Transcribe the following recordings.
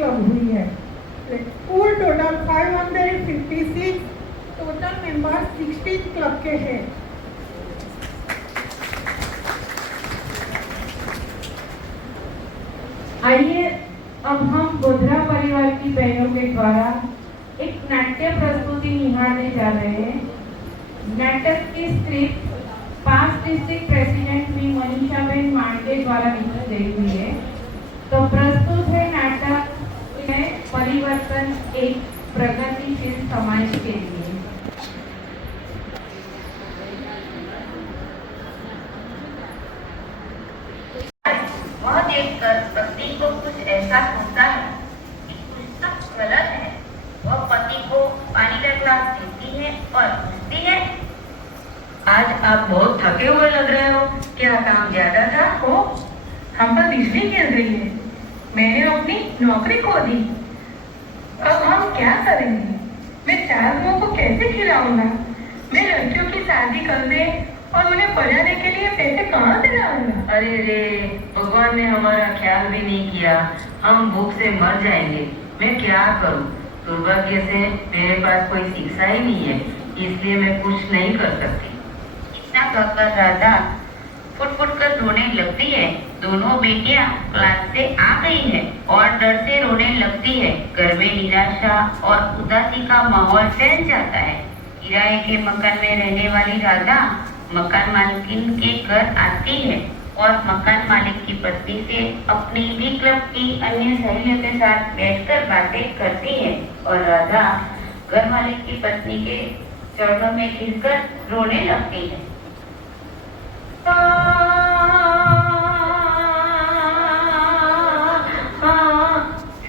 Club हुई है। कुल टोटल 556 टोटल मेंबर्स 16 क्लब के हैं। आइए अब हम गोधरा परिवार की बहनों के द्वारा एक नाट्य प्रस्तुति निहारने जा रहे हैं। नाटक की स्क्रिप्ट पास्ट डिस्ट्रिक्ट प्रेसिडेंट भी मनीषाबेन मांडे द्वारा लिखी गई हुई है। तो प्रस्तुत है नाटक में परिवर्तन एक प्रगतिशील समाज के लिए। वह देखकर पति को कुछ एहसास होता है कि कुछ तो गलत है। वह पति को पानी का ग्लास देती है और पूछती है, आज आप बहुत थके हुए लग रहे हो, क्या काम ज्यादा था? हो, हम पर बिजली गिर गई है, मैंने अपनी नौकरी खो दी। अब हम क्या करेंगे? मैं 4 लोगों को कैसे खिलाऊंगा? मैं लड़कियों की शादी कर दे और उन्हें पढ़ाने के लिए पैसे कहाँ से लाऊंगा? अरे रे, भगवान ने हमारा ख्याल भी नहीं किया, हम भूख से मर जाएंगे। मैं क्या करूं? दुर्भाग्य से मेरे पास कोई शिक्षा ही नहीं है, इसलिए मैं कुछ नहीं कर सकती। इतना कहकर राधा फुट फुट कर रोने लगती है। दोनों बेटियां क्लास से आ गई है और डर से रोने लगती है। घर में निराशा और उदासी का माहौल फैल जाता है। किराए के मकान में रहने वाली राधा मकान मालिकिन के घर आती है और मकान मालिक की पत्नी से अपनी बी क्लब की अन्य सहेलियों के साथ बैठकर बातें करती है और राधा घर मालिक की पत्नी के चरणों में गिरकर रोने लगती है।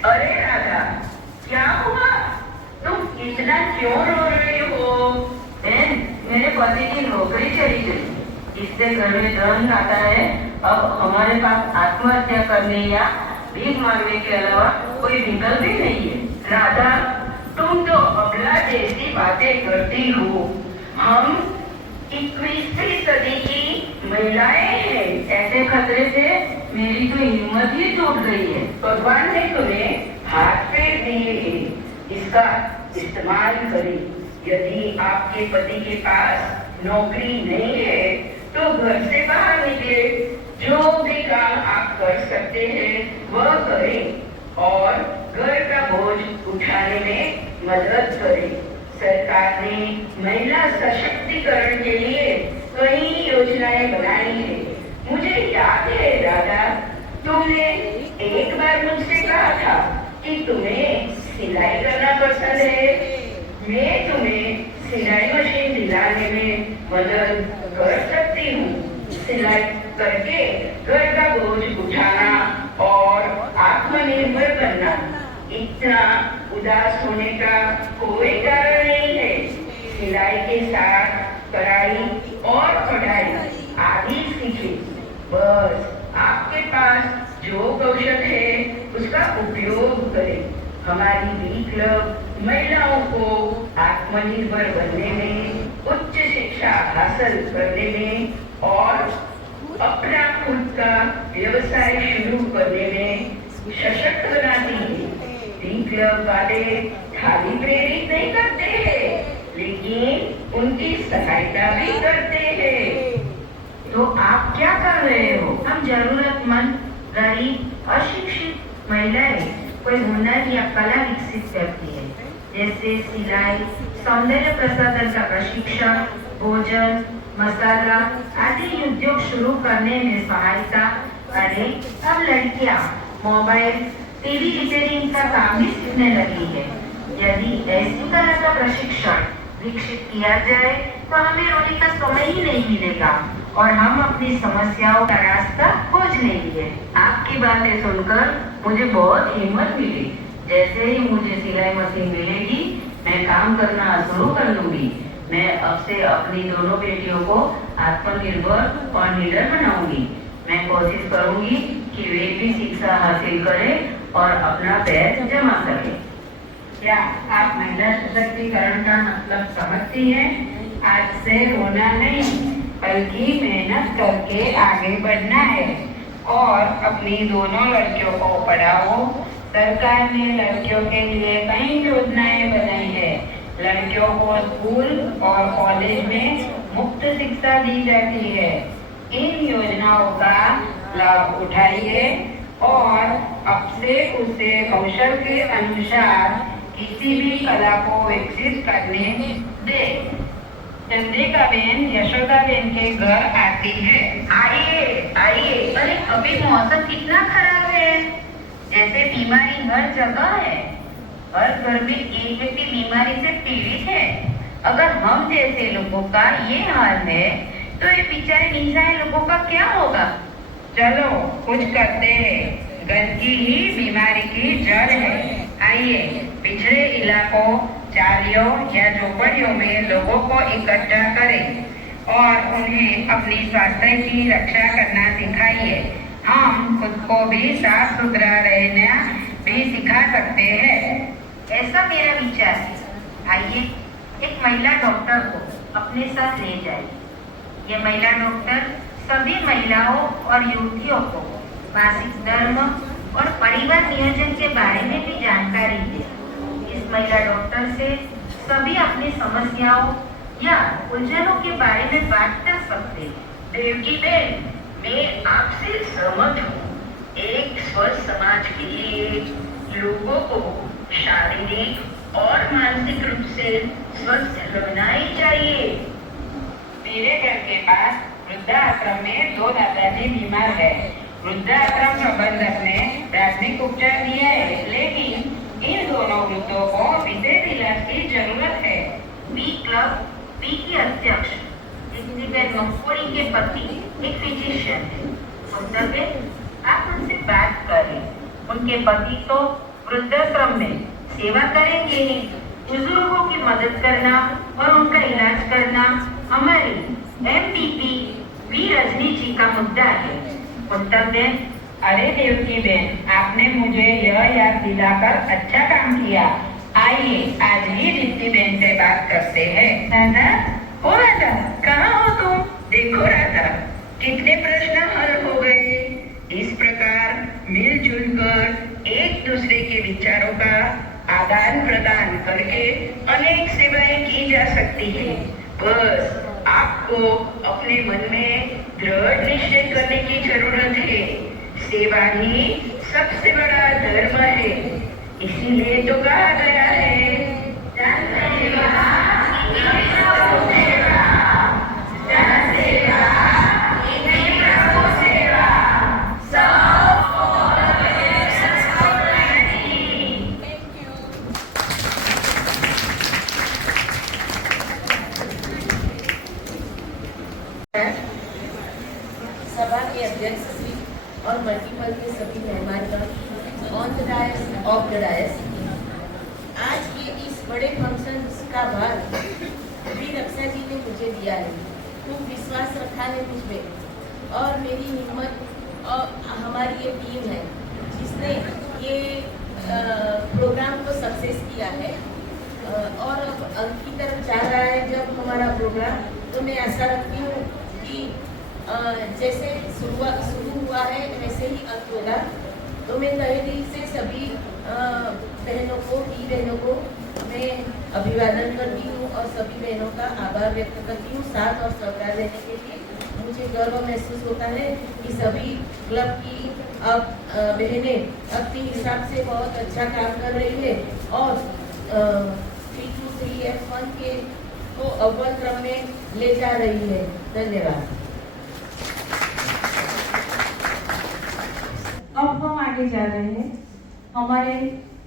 अरे राधा, क्या हुआ? तुम इतना क्यों रो रही हो? मेरे पति की नौकरी चली गई, इससे घर में धन आता है। अब हमारे पास आत्महत्या करने या भीख मांगने के अलावा कोई विकल्प ही नहीं है। राधा, तुम तो अबला जैसी बातें करती हो। हम 21वीं सदी की महिलाएं हैं। ऐसे खतरे से मेरी तो हिम्मत ही टूट गई है। भगवान ने तुम्हें हाथ पैर दिए हैं, इसका इस्तेमाल करें। यदि आपके पति के पास नौकरी नहीं है तो घर से बाहर निकले। जो भी काम आप कर सकते हैं वह करें और घर का बोझ उठाने में मदद करें। सरकार ने महिला सशक्तिकरण के लिए कई योजनाएं बनाई है। मुझे याद है राधा, तुमने एक बार मुझसे कहा था कि तुम्हें सिलाई करना पसंद है। मैं तुम्हें सिलाई मशीन दिलाने में मदद कर सकती हूँ। सिलाई करके घर का बोझ उठाना और आत्मनिर्भर बनना। इतना उदास होने का कोई कारण नहीं है। सिलाई के साथ कढ़ाई और कढ़ाई आदि सीखे। बस आपके पास जो कौशल है उसका उपयोग करें। हमारी बी क्लब महिलाओं को आत्मनिर्भर बनने में, उच्च शिक्षा हासिल करने में और अपना खुद का व्यवसाय शुरू करने में सशक्त बनाती है। बी क्लब वाले खाली प्रेरित नहीं करते हैं, लेकिन उनकी सहायता भी करते हैं। तो आप क्या कर रहे हो? हम जरूरतमंद, गरीब, अशिक्षित महिलाएं कोई हुनर या कला विकसित करती है, जैसे सिलाई, सौंदर्य प्रसाधन का प्रशिक्षण, भोजन, मसाला आदि उद्योग शुरू करने में सहायता। अरे अब लड़कियां मोबाइल, टीवी रिपेयरिंग का काम भी सीखने लगी है। यदि ऐसी तरह का प्रशिक्षण विकसित किया जाए तो हमें रोने का समय ही नहीं मिलेगा और हम अपनी समस्याओं का रास्ता खोज लेंगे। आपकी बातें सुनकर मुझे बहुत हिम्मत मिली। जैसे ही मुझे सिलाई मशीन मिलेगी मैं काम करना शुरू कर लूंगी। मैं अब से अपनी दोनों बेटियों को आत्मनिर्भर और निडर बनाऊंगी। मैं कोशिश करूंगी कि वे भी शिक्षा हासिल करें और अपना पैर जमा करें। क्या आप महिला सशक्तिकरण का मतलब समझती हैं? आज से रोना नहीं, बल्कि मेहनत करके आगे बढ़ना है और अपनी दोनों लड़कियों को पढ़ाओ, सरकार ने लड़कियों के लिए कई योजनाएं बनाई है। लड़कियों को स्कूल और कॉलेज में मुफ्त शिक्षा दी जाती है। इन योजनाओं का लाभ उठाइए और अब से उसे कौशल के अनुसार किसी भी कला को विकसित करने दे। चंद्रिका बेन यशोदा बेन के घर आती है। आइए आइए। अरे अभी मौसम कितना खराब है, जैसे बीमारी हर जगह है। हर घर में एक व्यक्ति बीमारी से पीड़ित है। अगर हम जैसे लोगों का ये हाल है तो ये बेचारे निसहाय लोगों का क्या होगा। चलो कुछ करते हैं। गंदगी ही बीमारी की जड़ है। आइए पिछड़े इलाकों, चालियों या झोपड़ियों में लोगों को इकट्ठा करें और उन्हें अपनी स्वास्थ्य की रक्षा करना सिखाइए। हम खुद को भी साफ सुथरा रहना भी सिखा सकते हैं। ऐसा मेरा विचार है। आइए एक महिला डॉक्टर को अपने साथ ले जाए। ये महिला डॉक्टर सभी महिलाओं और युवतियों को मासिक धर्म और परिवार नियोजन के बारे में भी जानकारी दे। इस महिला डॉक्टर से सभी अपनी समस्याओं या उलझनों के बारे में बात कर सकते हैं। देवकी बेन, मैं आपसे सहमत हूँ। एक स्वस्थ समाज के लिए लोगों को शारीरिक और मानसिक रूप से स्वस्थ रहना ही चाहिए। मेरे घर के पास वृद्धाश्रम में 2 दादाजी बीमार है। वृद्धाश्रम प्रबंधक ने प्राथमिक उपचार दिया है, लेकिन इन दोनों वृद्धों को विशेष इलाज की जरूरत है। बी क्लब बी की अध्यक्ष दीप्तिबेन मकवाड़ी के पति एक फिजिशियन है। उत्तरबेन, आप उनसे बात करें। उनके पति तो वृद्धाश्रम में सेवा करेंगे ही, बुजुर्गों की मदद करना और उनका इलाज करना हमारी MPP वी रजनी जी का मुद्दा है। उत्तरबेन, अरे देवकी बेन, आपने मुझे यह याद दिलाकर अच्छा काम किया। आइए आज ही दीप्ति बेन से बात करते हैं। राधा, ओ राधा, कहाँ हो तुम? देखो राधा, कितने प्रश्न हल हो गए। इस प्रकार मिलजुल कर एक दूसरे के विचारों का आदान प्रदान करके अनेक सेवाएं की जा सकती है। बस आपको अपने मन में दृढ़ निश्चय करने की जरूरत है। सेवा ही सबसे बड़ा धर्म है। इसीलिए तो कहा गया है, जन सेवा प्रभु सेवा, जन सेवा प्रभु सेवा, सबको सभा के अध्यक्ष श्री और मल्टीपल के सभी मेहमानगण, on the dais, of the dais, आज के इस बड़े फंक्शन का भार भी रक्षा जी ने मुझे दिया है। खूब विश्वास रखा है मुझ पे और मेरी हिम्मत और हमारी ये टीम है जिसने ये प्रोग्राम को सक्सेस किया है और अब अंत की तरफ जा रहा है जब हमारा प्रोग्राम। तो मैं आशा रखती हूँ कि जैसे शुरू हुआ है वैसे ही अंत होगा। तो मैं तहे दिल से सभी बहनों को, दी बहनों को मैं अभिवादन करती हूँ और सभी बहनों का आभार व्यक्त करती हूँ साथ और सहकार देने के लिए। मुझे गर्व महसूस होता है कि सभी क्लब की अब बहनें अपने हिसाब से बहुत अच्छा काम कर रही है और 323F1 के को अव्वल क्रम में ले जा रही है। धन्यवाद। अब हम आगे जा रहे हैं हमारे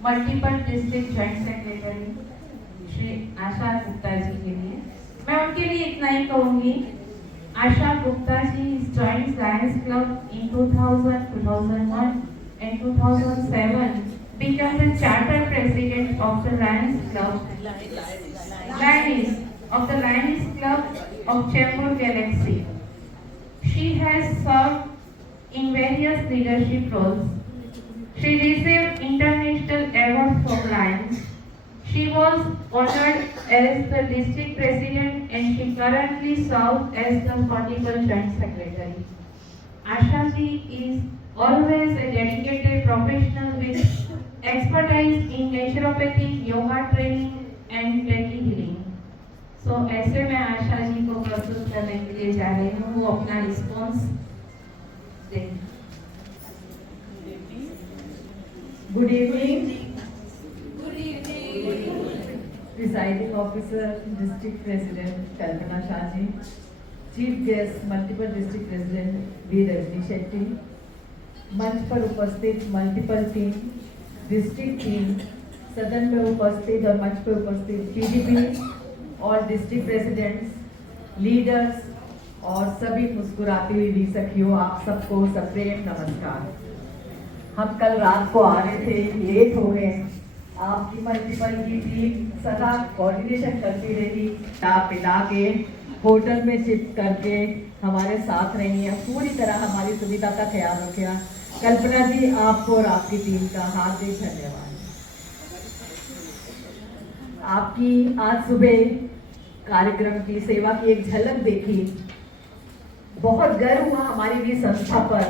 multiple district joint secretary Shri Asha Gupta ji के लिए। मैं उनके लिए इतना ही कहूँगी। आशा गुप्ता जी joined Lions Club in 2000, 2001 and 2007, became the charter president of the Lions Club, of the Lions Club of Chembur Galaxy. She has served in various leadership roles. She received international awards for Lions. She was honored as the district president and she currently serves as the Multiple Joint Secretary. Asha ji is always a dedicated professional with expertise in naturopathy, yoga training and reiki healing. So ऐसे मैं आशा जी को प्रस्तुत करने के लिए जा रही हूँ, वो अपना रिस्पॉन्स दें। Good evening, Good evening. Presiding Officer, District President Kalpana Shah ji, Chief Guest, Multiple District President V. Rajni Shetty, मंच पर उपस्थित मल्टीपल टीम, डिस्ट्रिक्ट टीम, सदन में उपस्थित और मंच पर उपस्थित पीडीपी और डिस्ट्रिक्ट प्रेसिडेंट्स, लीडर्स और सभी मुस्कुराती हुई वी सखियों, आप सबको सप्रेम नमस्कार। हम कल रात को आ रहे थे, लेट हो गए। आपकी मल्टीपल की टीम सदा कोऑर्डिनेशन करती रही, पिला के होटल में शिफ्ट करके हमारे साथ रही है, पूरी तरह हमारी सुविधा का ख्याल रखा। कल्पना जी, आपको और आपकी टीम का हार्दिक धन्यवाद। आपकी आज सुबह कार्यक्रम की सेवा की एक झलक देखी, बहुत गर्व हुआ हमारी भी संस्था पर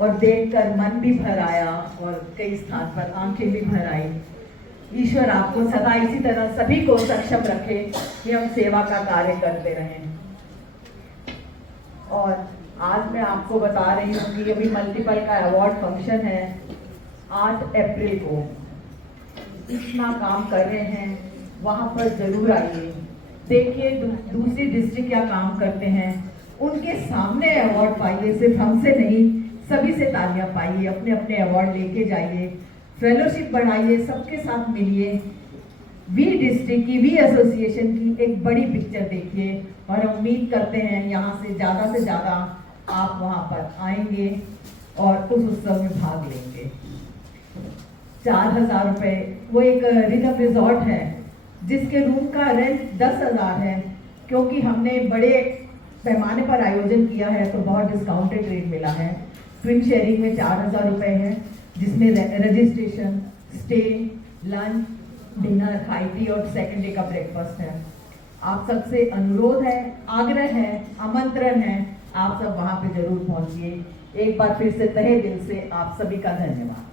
और देखकर मन भी भर आया और कई स्थान पर आंखें भी भर आई। ईश्वर आपको सदा इसी तरह सभी को सक्षम रखे कि हम सेवा का कार्य करते रहें। और आज मैं आपको बता रही हूँ कि अभी मल्टीपल का अवार्ड फंक्शन है 8 अप्रैल को। इतना काम कर रहे हैं, वहाँ पर जरूर आइए, देखिए दूसरी डिस्ट्रिक्ट क्या काम करते हैं, उनके सामने अवार्ड पाइए। सिर्फ हमसे नहीं, सभी से तालियां पाइए, अपने अपने अवार्ड लेके जाइए, फेलोशिप बढ़ाइए, सबके साथ मिलिए। वी डिस्ट्रिक्ट की, वी एसोसिएशन की एक बड़ी पिक्चर देखिए और हम उम्मीद करते हैं यहाँ से ज़्यादा आप वहाँ पर आएंगे और उस उत्सव में भाग लेंगे। 4,000 रुपये, वो एक रिदम रिजॉर्ट है जिसके रूम का रेंट 10,000 है, क्योंकि हमने बड़े पैमाने पर आयोजन किया है तो बहुत डिस्काउंटेड रेट मिला है। ट्विन शेयरिंग में 4,000 रुपये है, जिसमें registration, stay, lunch, dinner, high tea और सेकंड डे का ब्रेकफास्ट है। आप सबसे अनुरोध है, आग्रह है, आमंत्रण है, आप सब वहाँ पे जरूर पहुँचिए। एक बार फिर से तहे दिल से आप सभी का धन्यवाद।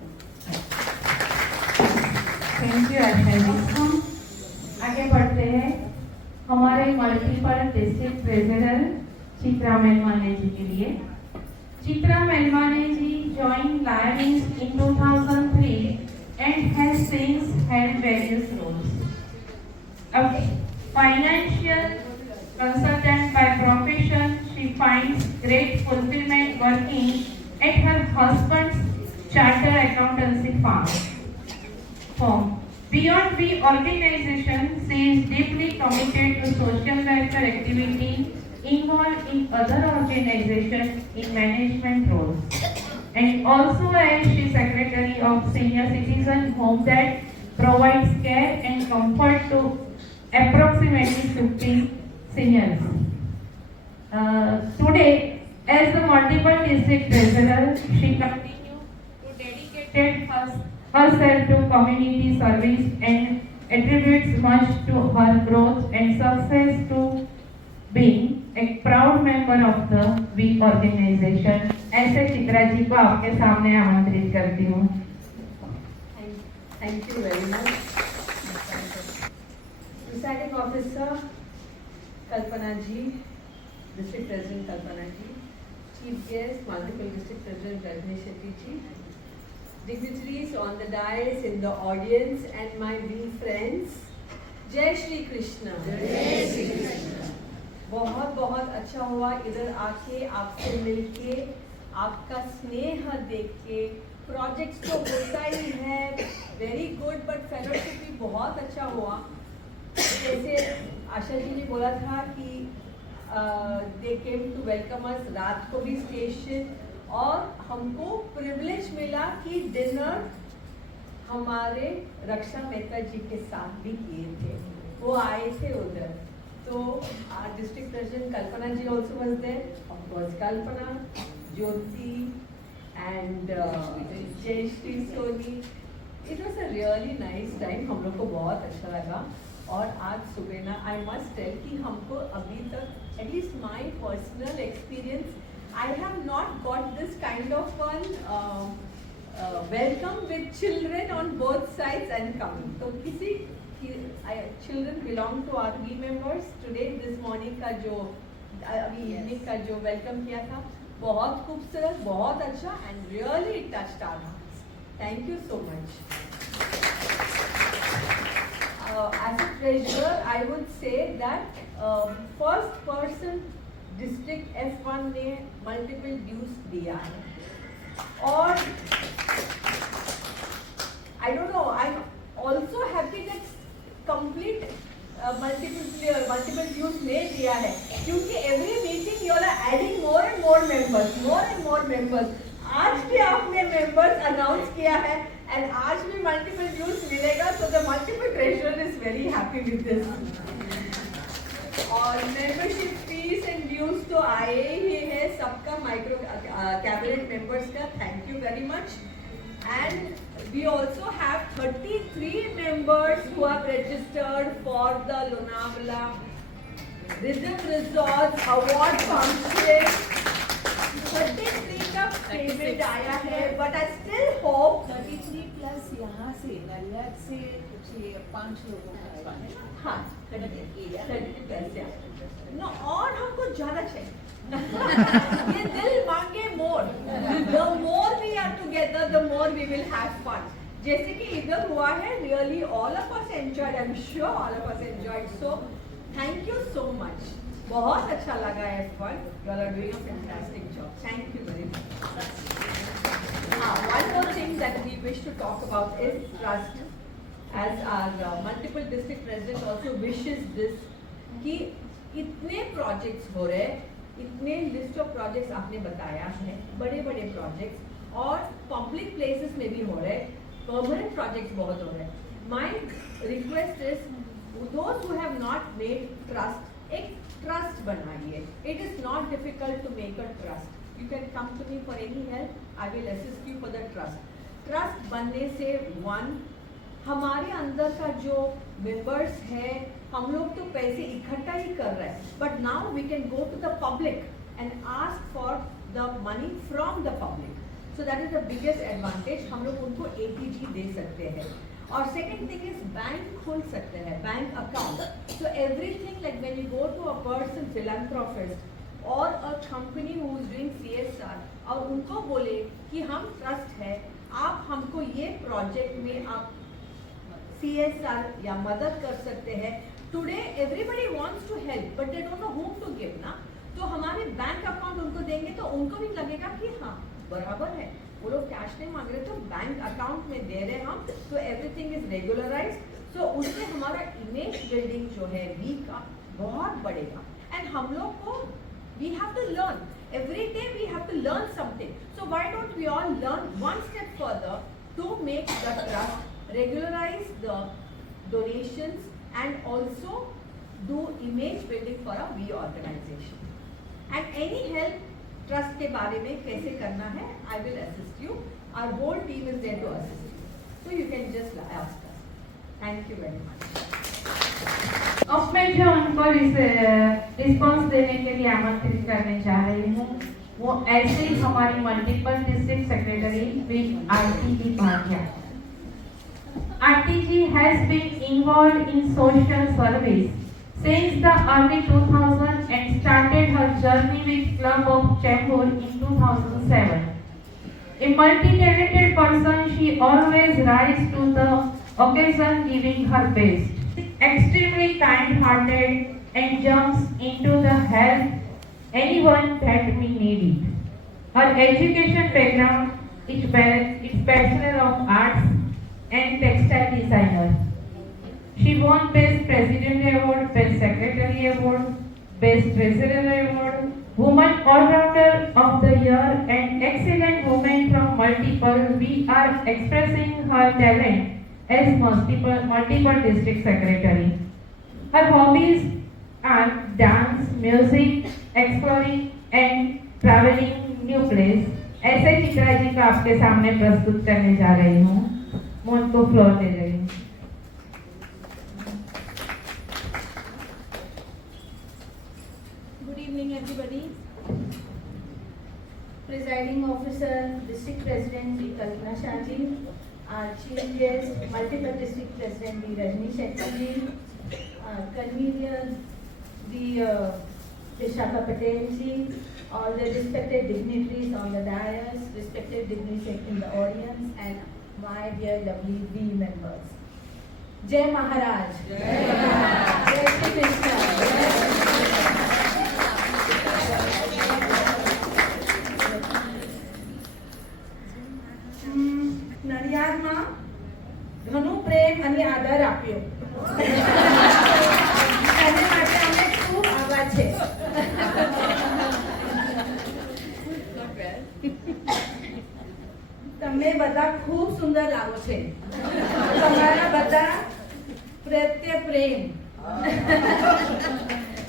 थैंक यू आशा जी। हम आगे बढ़ते हैं हमारे मल्टीपल डिस्ट्रिक्ट प्रेसिडेंट चित्रा मेलमाने जी के लिए। चित्रा मेलमाने जी joined Lions in 2003 and has since held various roles. A financial consultant by profession, she finds great fulfillment working at her husband's chartered accountancy firm. Beyond the organization, she is deeply committed to social welfare activity, involved in other organizations in management roles, and also as she secretary of senior citizen home that provides care and comfort to approximately 50 seniors. Today, as the multiple district president, she continues to dedicate herself to community service and attributes much to her growth and success to being a proud member of the V organization. ऐसे चित्रा जी को आपके सामने आमंत्रित करती हूँ। Thank you very much. Presiding Officer Kalpana ji, District President Kalpana ji, Chief Guest, Multiple District President Rajni Shetty ji, dignitaries on the dais, in the audience, and my dear friends, Jai Shri Krishna. Jai Shri Krishna. बहुत बहुत अच्छा हुआ इधर आके, आपसे मिलके, आपका स्नेह देख के। प्रोजेक्ट्स तो होता ही है, वेरी गुड, बट फेलोशिप भी बहुत अच्छा हुआ। जैसे आशा जी ने बोला था कि दे केम टू वेलकम अस, रात को भी स्टेशन, और हमको प्रिविलेज मिला कि डिनर हमारे रक्षा मेहता जी के साथ भी किए थे, वो आए थे उधर। तो district president Kalpana ji also was there, of course Kalpana, Jyoti and Jayashree, Soni. It was a really nice time, हम लोग को बहुत अच्छा लगा। और आज सुबह ना, आई मस्ट टेल कि हमको अभी तक, at least my personal experience, I have not got this kind of one welcome with children on both sides and coming. तो किसी children belong to our team members. Today this morning का जो अभी evening का जो welcome किया था बहुत खूबसूरत, बहुत अच्छा and really it touched our hearts. Thank you so much. As a treasurer, I would say that first person district F1 ने multiple dues दिया है और I don't know, I'm also happy that complete multiple dues नहीं दिया है क्योंकि every meeting you are adding more and more members. आज भी आपने members announce किया है and आज भी multiple dues मिलेगा so the multiple treasurer is very happy with this. और membership fees and dues तो आए ही है सबका micro cabinet members का thank you very much. And we also have 33 members who have registered for the Lonavala Rhythm Resorts Award Function. 33 का payment आया है, but I still hope 33 plus यहाँ से नलियाद से कुछ 5 लोगों का है ना। हाँ 33 पैसे no और हमको ज़्यादा चाहिए ये दिल मांगे more. The more we are together, the more we will have fun. जैसे कि इधर हुआ है, really all of us enjoyed. I'm sure all of us enjoyed. So thank you so much. बहुत अच्छा लगा है fun. You all are doing a fantastic job. Thank you very much. One more thing that we wish to talk about is trust. As our multiple district president also wishes this कि इतने projects हो रहे इतने list of projects आपने बताया है बड़े projects और पब्लिक प्लेसेस में भी हो रहे परमानेंट प्रोजेक्ट्स बहुत हो रहे my request is those who have not made trust एक ट्रस्ट बनाइए it is not difficult to make a trust you can come to me for any help I will assist you for the trust बनने से one हमारे अंदर का जो members है हम लोग तो पैसे इकट्ठा ही कर रहे हैं but now we can go to the public and ask for the money from the public so that is the biggest advantage हम लोग उनको ATG दे सकते हैं और सेकेंड थिंग इज बैंक खोल सकते हैं bank account so everything like when you go to a person philanthropist और a company who is doing CSR और उनको बोले कि हम ट्रस्ट है आप हमको ये प्रोजेक्ट में आप CSR या मदद कर सकते हैं today everybody wants to help but they don't know whom to give ना तो हमारे बैंक अकाउंट उनको देंगे तो उनको भी लगेगा कि हाँ बराबर है वो लोग कैश नहीं मांग रहे तो बैंक अकाउंट में दे रहे हम तो एवरीथिंग इज रेगुलराइज सो उससे हमारा इमेज बिल्डिंग जो है वी का बहुत बढ़ेगा एंड हम लोग को we have to learn every day we have to learn something so why don't we all learn one step further to make the trust regularize the donations and also do image building for a we organization and any help trust के बारे में कैसे करना है I will assist you our whole team is there to assist you so you can just ask us thank you very much अब मैं जो उनको रिस्पॉन्स देने के लिए आमंत्रित करने जा रही हूँ वो ऐसे ही हमारी multiple district secretary with RTG Bhatia RTG has been involved in social service since the early 2000s and started her journey with Club of Chembur in 2007. A multi-talented person, she always rises to the occasion giving her best. Extremely kind-hearted and jumps into the help anyone that we need it. Her education background is Bachelor of Arts and textile designer. She won Best President Award, Best Secretary Award, Best Treasurer Award, Woman All-Rounder of the Year and Excellent Woman from Multiple. We are expressing her talent as multiple district secretary. Her hobbies are dance, music, exploring and traveling new place. ऐसे चित्रा जी का आपके सामने प्रस्तुत करने जा रही हूँ मैं उनको फ्लोर दे रही हूँ Good evening, everybody. Presiding Officer, District President Sri Kalpana Shah ji, our Chief Guest, Multiple District President Sri Rajni Shetty ji, our Convener Sri Vishakha Patel ji, all the respected dignitaries on the dais, respected dignitaries in the audience, and my dear lovely V members. Jai Maharaj. Jai Shri Krishna. નડિયાદમાં ઘણું પ્રેમ અને આદર આપ્યો એને માટે અમને ખૂબ આભાર છે. તમે બધા ખૂબ સુંદર લાગો છે. તમારા બધા प्रत्ये प्रेम.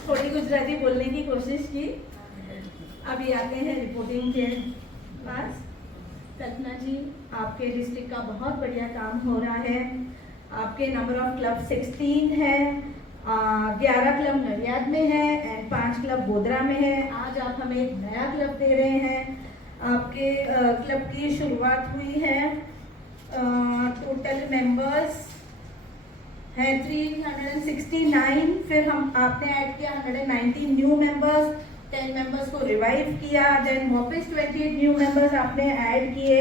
थोड़ी गुजराती बोलने की कोशिश की. अभी आते हैं रिपोर्टिंग के पास. कल्पना जी, आपके डिस्ट्रिक्ट का बहुत बढ़िया काम हो रहा है. आपके नंबर ऑफ क्लब 16 है. 11 क्लब नडियाद में है एंड 5 क्लब गोधरा में है. आज आप हमें एक नया क्लब दे रहे हैं. आपके क्लब की शुरुआत हुई है. टोटल मेंबर्स है 369. फिर हम आपने ऐड किया 119 न्यू मेंबर्स. 10 मेंबर्स को रिवाइव किया. देन वापस 28 न्यू मेंबर्स आपने ऐड किए.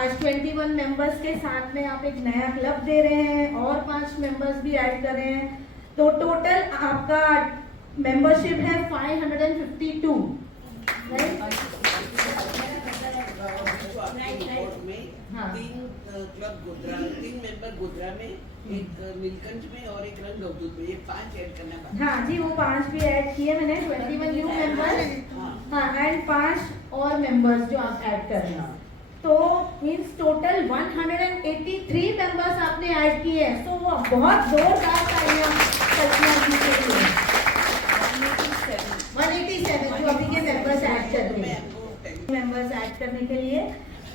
आज 21 मेंबर्स के साथ में आप एक नया क्लब दे रहे हैं और 5 मेंबर्स भी ऐड कर रहे हैं. तो टोटल आपका मेंबरशिप है 552. हाँ. 3 क्लब गोधरा, 3 मेंबर गोधरा में, एक नीलकंठ में और एक रंगदूत में. ये 5 ऐड करना बाकी. हाँ जी, वो 5 भी ऐड किए मैंने. 21 न्यू मेंबर्स. हाँ, एंड 5 और मेंबर्स जो आप ऐड कर रहे हैं. तो मीन्स टोटल 183 मेंबर्स आपने ऐड किए हैं. तो बहुत जोरदार तालियां कल्पना जी के लिए. 187 जो अभी के मेंबर्स ऐड कर रहे हैं. मेंबर्स ऐड करने के लिए.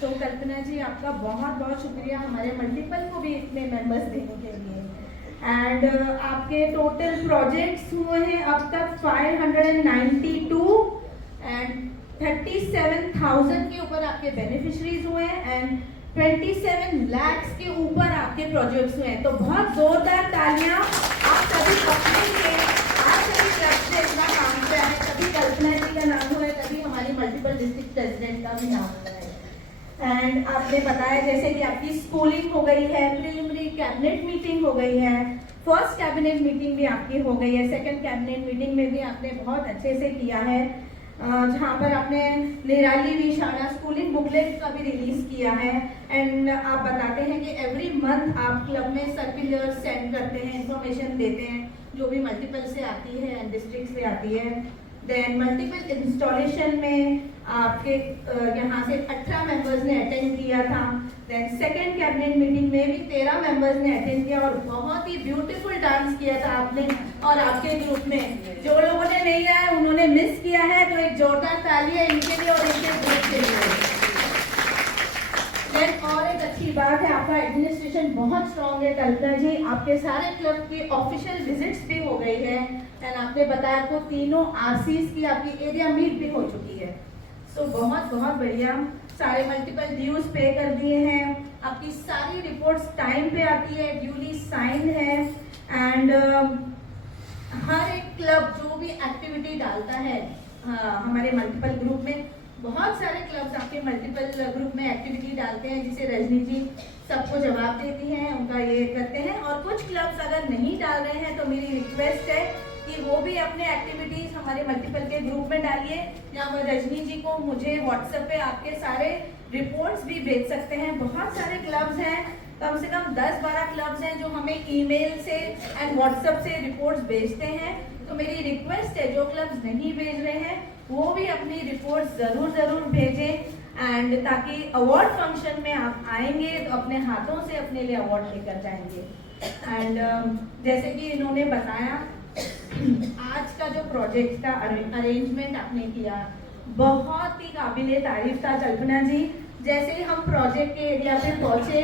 तो कल्पना जी, आपका बहुत बहुत शुक्रिया हमारे मल्टीपल को भी इतने मेंबर्स देने के लिए. एंड आपके टोटल प्रोजेक्ट्स हुए हैं अब तक 592 एंड 37,000 के ऊपर आपके बेनिफिशरीज हुए हैं एंड 27 lakhs के ऊपर आपके प्रोजेक्ट्स हुए हैं. तो बहुत जोरदार तालियां आप सभी अपने के. आप सभी क्लब से इतना काम किया है, तभी कल्पना जी का नाम हुआ है, तभी हमारी मल्टीपल डिस्ट्रिक्ट प्रेसिडेंट का भी नाम हुआ है. एंड आपने बताया जैसे कि आपकी स्कूलिंग हो गई है, प्रीलिमिनरी कैबिनेट मीटिंग हो गई है, फर्स्ट कैबिनेट मीटिंग भी आपकी हो गई है, सेकंड कैबिनेट मीटिंग में भी आपने बहुत अच्छे से किया है. जहाँ पर आपने निराली भी शाला स्कूलिंग बुकलेट का भी रिलीज किया है. एंड आप बताते हैं कि एवरी मंथ आप क्लब में सर्कुलर सेंड करते हैं, इंफॉर्मेशन देते हैं जो भी मल्टीपल से आती है एंड डिस्ट्रिक्ट से आती है. देन मल्टीपल इंस्टॉलेशन में आपके यहाँ से 18 मेंबर्स ने अटेंड किया था. देन सेकंड कैबिनेट मीटिंग में भी 13 मेंबर्स ने अटेंड किया और बहुत ही ब्यूटीफुल डांस किया था आपने और आपके ग्रुप में. जो लोगों ने नहीं आया उन्होंने मिस किया है, तो एक जोरदार तालियां इनके लिए और इनके ग्रुप के लिए. देन और एक अच्छी बात है, आपका एडमिनिस्ट्रेशन बहुत स्ट्रॉन्ग है कल्पना जी. आपके सारे क्लब की ऑफिशियल विजिट्स भी हो गई है एंड आपने बताया आपको तीनों आरसीज की आपकी एरिया मीट भी हो चुकी है. सो बहुत बहुत बढ़िया. सारे मल्टीपल ड्यूज पे कर दिए हैं. आपकी सारी रिपोर्ट्स टाइम पे आती है, ड्यूली साइन है. एंड हर एक क्लब जो भी एक्टिविटी डालता है हमारे मल्टीपल ग्रुप में, बहुत सारे क्लब्स आपके मल्टीपल ग्रुप में एक्टिविटी डालते हैं जिसे रजनी जी सबको जवाब देती हैं, उनका ये करते हैं. और कुछ क्लब्स अगर नहीं डाल रहे हैं तो मेरी रिक्वेस्ट है कि वो भी अपने एक्टिविटीज हमारे मल्टीपल के ग्रुप में डालिए, या फिर रजनी जी को मुझे व्हाट्सएप पे आपके सारे रिपोर्ट्स भी भेज सकते हैं. बहुत सारे क्लब्स हैं, कम से कम 10-12 क्लब्स हैं जो हमें ईमेल से एंड व्हाट्सएप से रिपोर्ट्स भेजते हैं. तो मेरी रिक्वेस्ट है जो क्लब्स नहीं भेज रहे हैं वो भी अपनी रिपोर्ट्स जरूर भेजें, एंड ताकि अवार्ड फंक्शन में आप आएंगे तो अपने हाथों से अपने लिए अवार्ड लेकर जाएंगे. एंड जैसे कि इन्होंने बताया, आज का जो प्रोजेक्ट का अरेंजमेंट आपने किया बहुत ही काबिले तारीफ था कल्पना जी. जैसे ही हम प्रोजेक्ट के एरिया पे पहुंचे,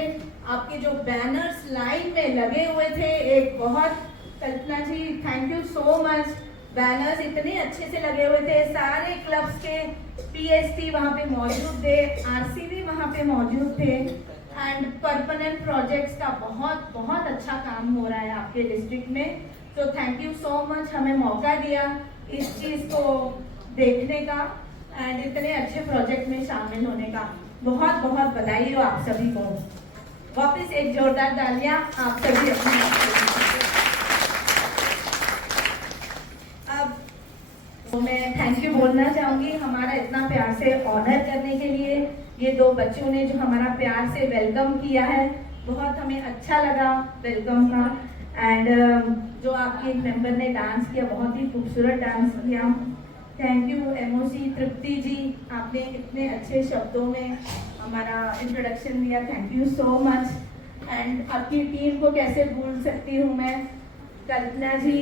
आपके जो बैनर्स लाइन में लगे हुए थे, एक बहुत Kalpana ji thank you so much. Banners इतने अच्छे से लगे हुए थे, सारे क्लब्स के पीएसटी वहाँ पे मौजूद थे, आरसीबी वहाँ पे मौजूद थे एंड परमानेंट प्रोजेक्ट्स का बहुत बहुत अच्छा काम हो रहा है आपके डिस्ट्रिक्ट में। तो थैंक यू सो मच, हमें मौका दिया इस चीज़ को देखने का एंड इतने अच्छे प्रोजेक्ट में शामिल होने का। बहुत बहुत बधाई हो आप सभी को। वापस एक जोरदार तालियां आप सभी अपनी अब तो मैं थैंक यू बोलना चाहूँगी हमारा इतना प्यार से ऑनर करने के लिए। ये दो बच्चों ने जो हमारा प्यार से वेलकम किया है, बहुत हमें अच्छा लगा वेलकम का। एंड जो आपके एक मेंबर ने डांस किया, बहुत ही खूबसूरत डांस किया। Thank you MOC Tripti ji, आपने इतने अच्छे शब्दों में हमारा इंट्रोडक्शन दिया, thank you so much. And आपकी टीम को कैसे भूल सकती हूँ मैं, कल्पना जी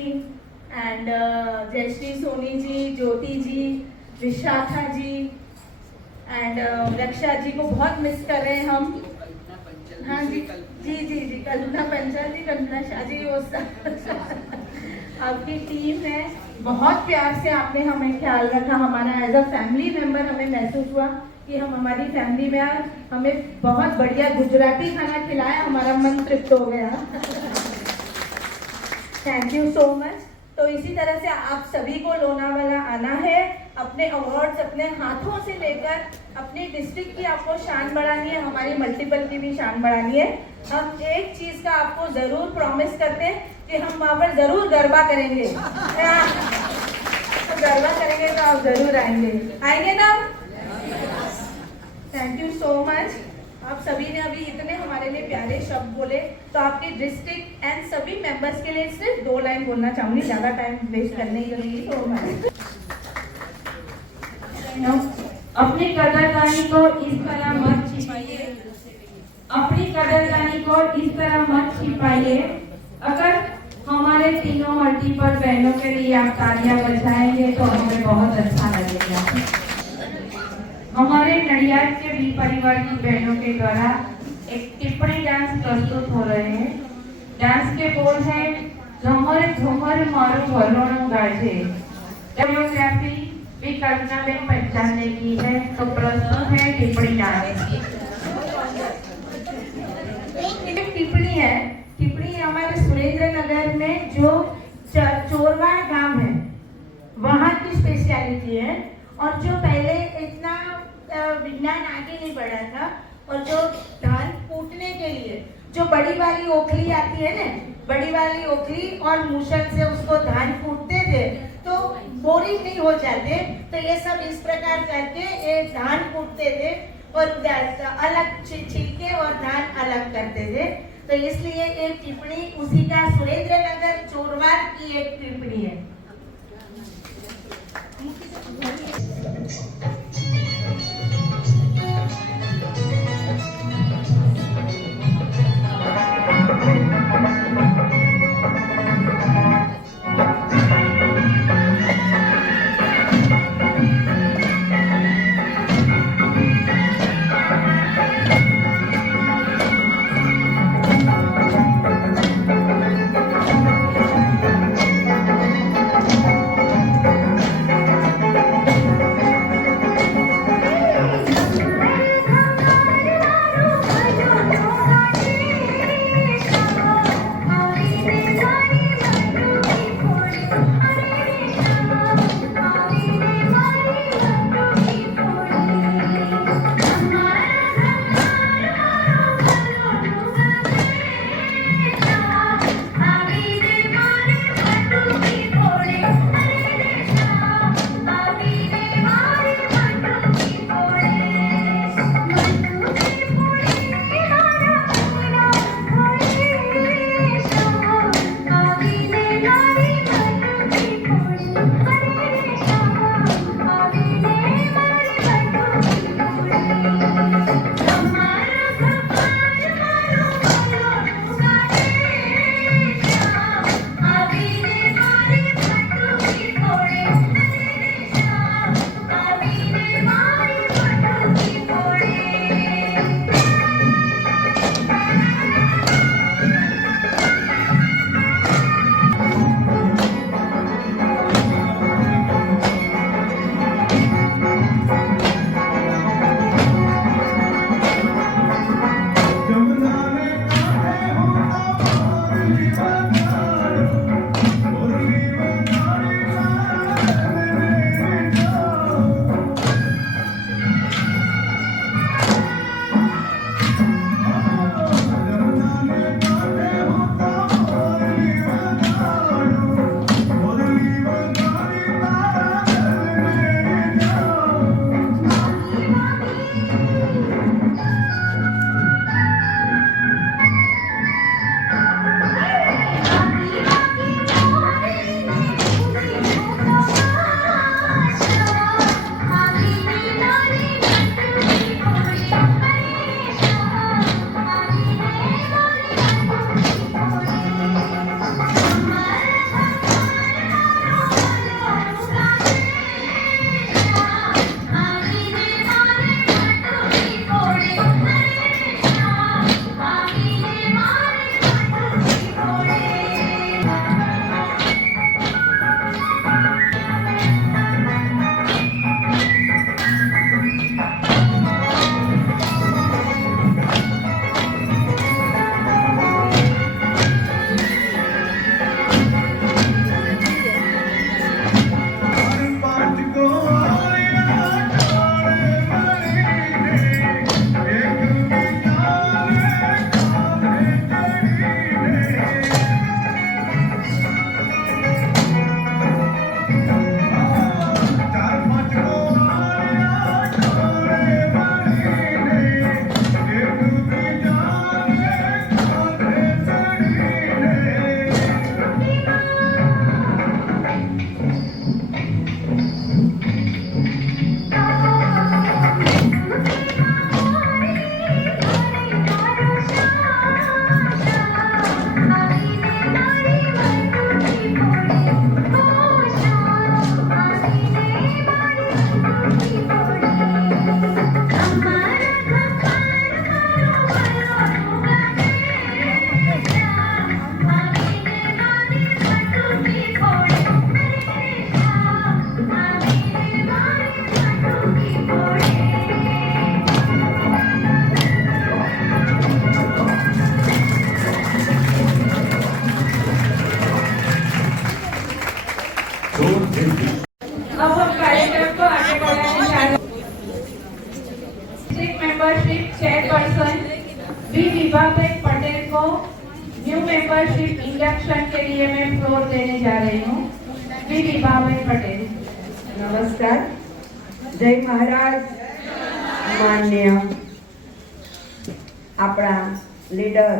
एंड जयश्री सोनी जी, ज्योति जी, विशाखा जी एंड रक्षा जी को बहुत मिस कर रहे हैं हम। हाँ जी जी जी जी, कल्पना पंचाल जी, कल्पना शाह जी, वो आपकी टीम है, बहुत प्यार से आपने हमें ख्याल रखा। हमारा एज अ फैमिली मेंबर हमें महसूस हुआ कि हम हमारी फैमिली में आए, हमें बहुत बढ़िया गुजराती खाना खिलाया, हमारा मन तृप्त हो गया। Thank you so much. तो इसी तरह से आप सभी को लोनावाला आना है, अपने अवार्ड्स अपने हाथों से लेकर अपने डिस्ट्रिक्ट की आपको शान बढ़ानी है, हमारी मल्टीपल की भी शान बढ़ानी है। हम एक चीज का आपको जरूर प्रॉमिस करते हैं कि हम वहाँ पर जरूर गरबा करेंगे। तो गरबा करेंगे तो आप जरूर आएंगे ना? Thank you so much. आप सभी ने अभी इतने हमारे लिए प्यारे शब्द बोले, तो आपके डिस्ट्रिक्ट एंड सभी मेंबर्स के लिए सिर्फ 2 लाइन बोलना चाहूंगी, ज्यादा टाइम वेस्ट करने के लिए। तो अपनी कदरदानी को इस तरह मत छिपाइए, अपनी कदरदानी को इस तरह मत छिपाइए। अगर हमारे तीनों मल्टीपल बहनों के लिए आप तालियां बजाएंगे तो हमें बहुत अच्छा लगेगा। हमारे नडियाद के भी परिवार की बहनों के द्वारा एक टिप्पणी डांस प्रस्तुत हो रहे हैं। डांस के बोल है झमर झमर मारो भलोणो गाजे। कोरियोग्राफी भी कल्पना बेन पंचाल ने की है, तो प्रस्तुत है टिप्पणी डांस। टिप्पणी है, टिप्पणी हमारे सुरेंद्र नगर में जो चोरवाड़ गांव है वहाँ की स्पेशलिटी है। और जो पहले इतना विज्ञान आगे नहीं बढ़ा था, और जो धान कूटने के लिए जो बड़ी वाली ओखली आती है ना, बड़ी वाली ओखली और मूसल से उसको धान कूटते थे तो बोरिंग नहीं हो जाते, तो ये सब इस प्रकार करके ये धान कूटते थे और अलग छिलके और धान अलग करते थे। तो इसलिए एक टिप्पणी उसी का सुरेंद्र नगर चोरवाड़ की एक टिप्पणी है। विभाबेन पटेल को न्यू मेंबरशिप इंडक्शन के लिए मैं फ्लोर देने जा रही हूँ। श्री विभाबेन पटेल। नमस्कार। जय महाराज। मान्य अपना लीडर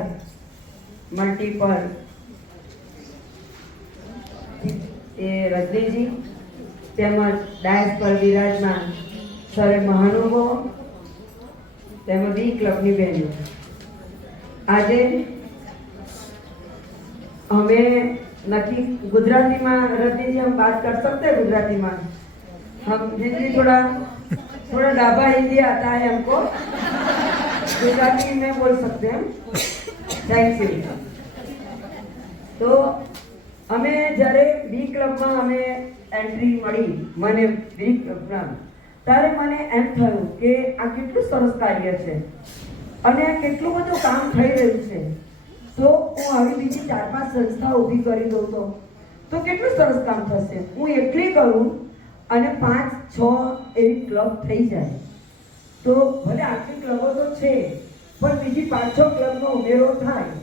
मल्टीपल रजनीजी તેમજ ડાયસ પર વિરાજમાન સર્વે મહાનુભાવો તેમજ બી ક્લબની બહેનો, આજે અમે नक्की गुजराती में रजनी जी हम बात कर सकते हैं गुजराती में? हम हिंदी थोड़ा डाबा हिंदी आता है हमको, गुजराती में बोल सकते हैं। Thank you. तो અમે જ્યારે બી ક્લબમાં અમે એન્ટ્રી મળી, મને બી ક્લબના, ત્યારે મને એમ થયું કે આ કેટલું સરસ કાર્ય છે અને આ કેટલું બધું કામ થઈ રહ્યું છે, તો હું આવી બીજી 4-5 સંસ્થા ઊભી કરી દઉં તો કેટલું સરસ કામ થશે। હું એકલી કરું અને 5-6 એવી ક્લબ થઈ જાય તો ભલે આટલી ક્લબો તો છે પણ બીજી 5-6 ક્લબનો ઉમેરો થાય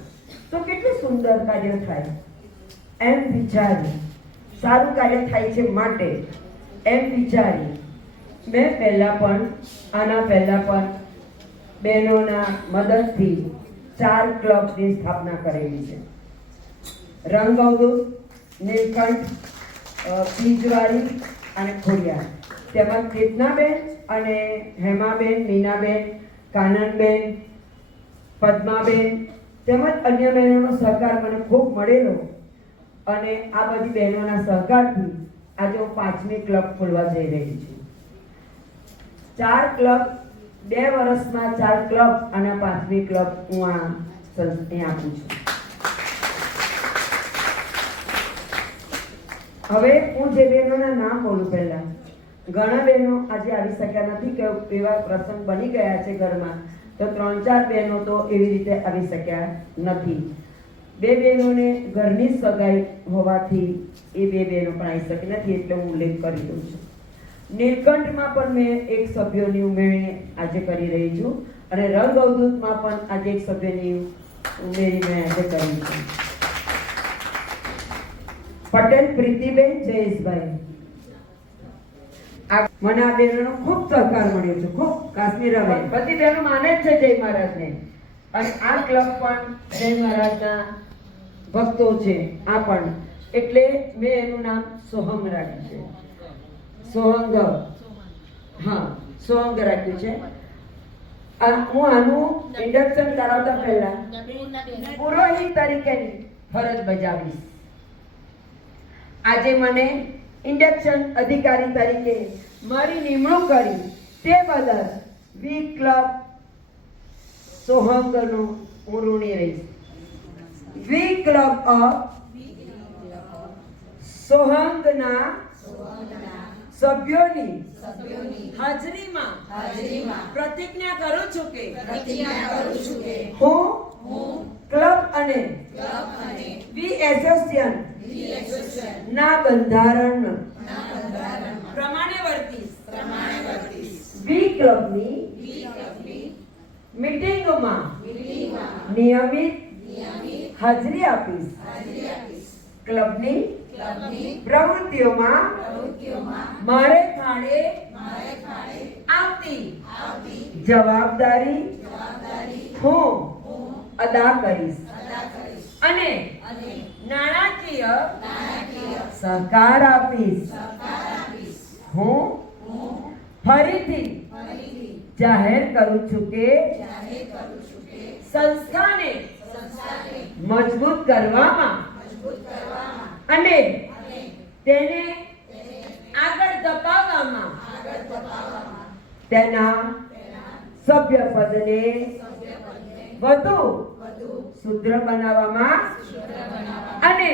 તો કેટલું સુંદર કાર્ય થાય। એમ વિચારી સારું કાર્ય થાય છે માટે એમ વિચારી મેં આના પહેલા પણ બહેનોના મદદથી 4 ક્લબની સ્થાપના કરેલી છે। રંગ અવધૂત, નીલકંઠ, પીજવારી અને ખોડિયાર, તેમાં ચેતનાબેન અને હેમાબેન, મીનાબેન, કાનનબેન, પદ્માબેન તેમજ અન્ય બહેનોનો સહકાર મને ખૂબ મળેલો અને આ બધી બહેનોના સહકારથી આજે હું 5મી ક્લબ ખોલવા જઈ રહી છું। 4 ક્લબ, 2 વર્ષમાં 4 ક્લબ અને 5મી ક્લબ હું આ સંસ્થાને આપું છું। હવે હું જે બહેનોના નામ બોલું, પહેલા ઘણા બહેનો આજે આવી શક્યા નથી કે એવા પ્રસંગ બની ગયા છે ઘરમાં, તો 3-4 બહેનો તો એવી રીતે આવી શક્યા નથી। 2 બહેનોને ઘરની સગાઈ હોવાથી એ 2 બહેનો પણ આવી શકી નથી, એટલે હું ઉલ્લેખ કરી દઉં છું। નીલકંઠમાં પણ મેં 1 સભ્યોની ઉમેરણી આજે કરી રહી છું અને રંગ અવધૂતમાં પણ આજે 1 સભ્યની ઉમેરણી મેં આજે કરી છે। પટેલ પ્રીતિબેન, જયેશભાઈ, મને આ બહેનોનો ખૂબ સહકાર મળ્યો છે, ખૂબ। કાશ્મીરાબેન, બધી બહેનો માને જ છે જય મહારાજને અને આ ક્લબ પણ જય મહારાજના ભક્તો છે આ પણ, એટલે મેં એનું નામ સોહમ રાખ્યું છે। સોહંગ, હા સોહંગ રાખ્યું છે। હું આનું ઇન્ડક્શન કરાવતા પહેલા પુરોહિત તરીકેની ફરજ બજાવીશ। આજે મને ઇન્ડક્શન અધિકારી તરીકે મારી નિમણૂક કરી તે બદલ વી ક્લબ સોહંગનો હું ઋણી રહીશ। વી ક્લબ ઓફ સોહંગના સભ્યોની હાજરીમાં પ્રતિજ્ઞા કરું છું કે હું ક્લબ અને વી એસોસિએશન ના બંધારણ પ્રમાણે વર્તીશ। વી ક્લબની મીટિંગમાં નિયમિત હાજરી આપીશ। ક્લબની પ્રવૃત્તિઓમાં મારે ફાળે આવતી જવાબદારી હું અદા કરીશ અને નાણાકીય સહકાર આપીશ। હું ફરીથી જાહેર કરું છું કે સંસ્થાને મજબૂત કરવામાં અને તેને આગળ ધપાવવામાં તેના સભ્ય પદને વધુ સુદ્રઢ બનાવવામાં અને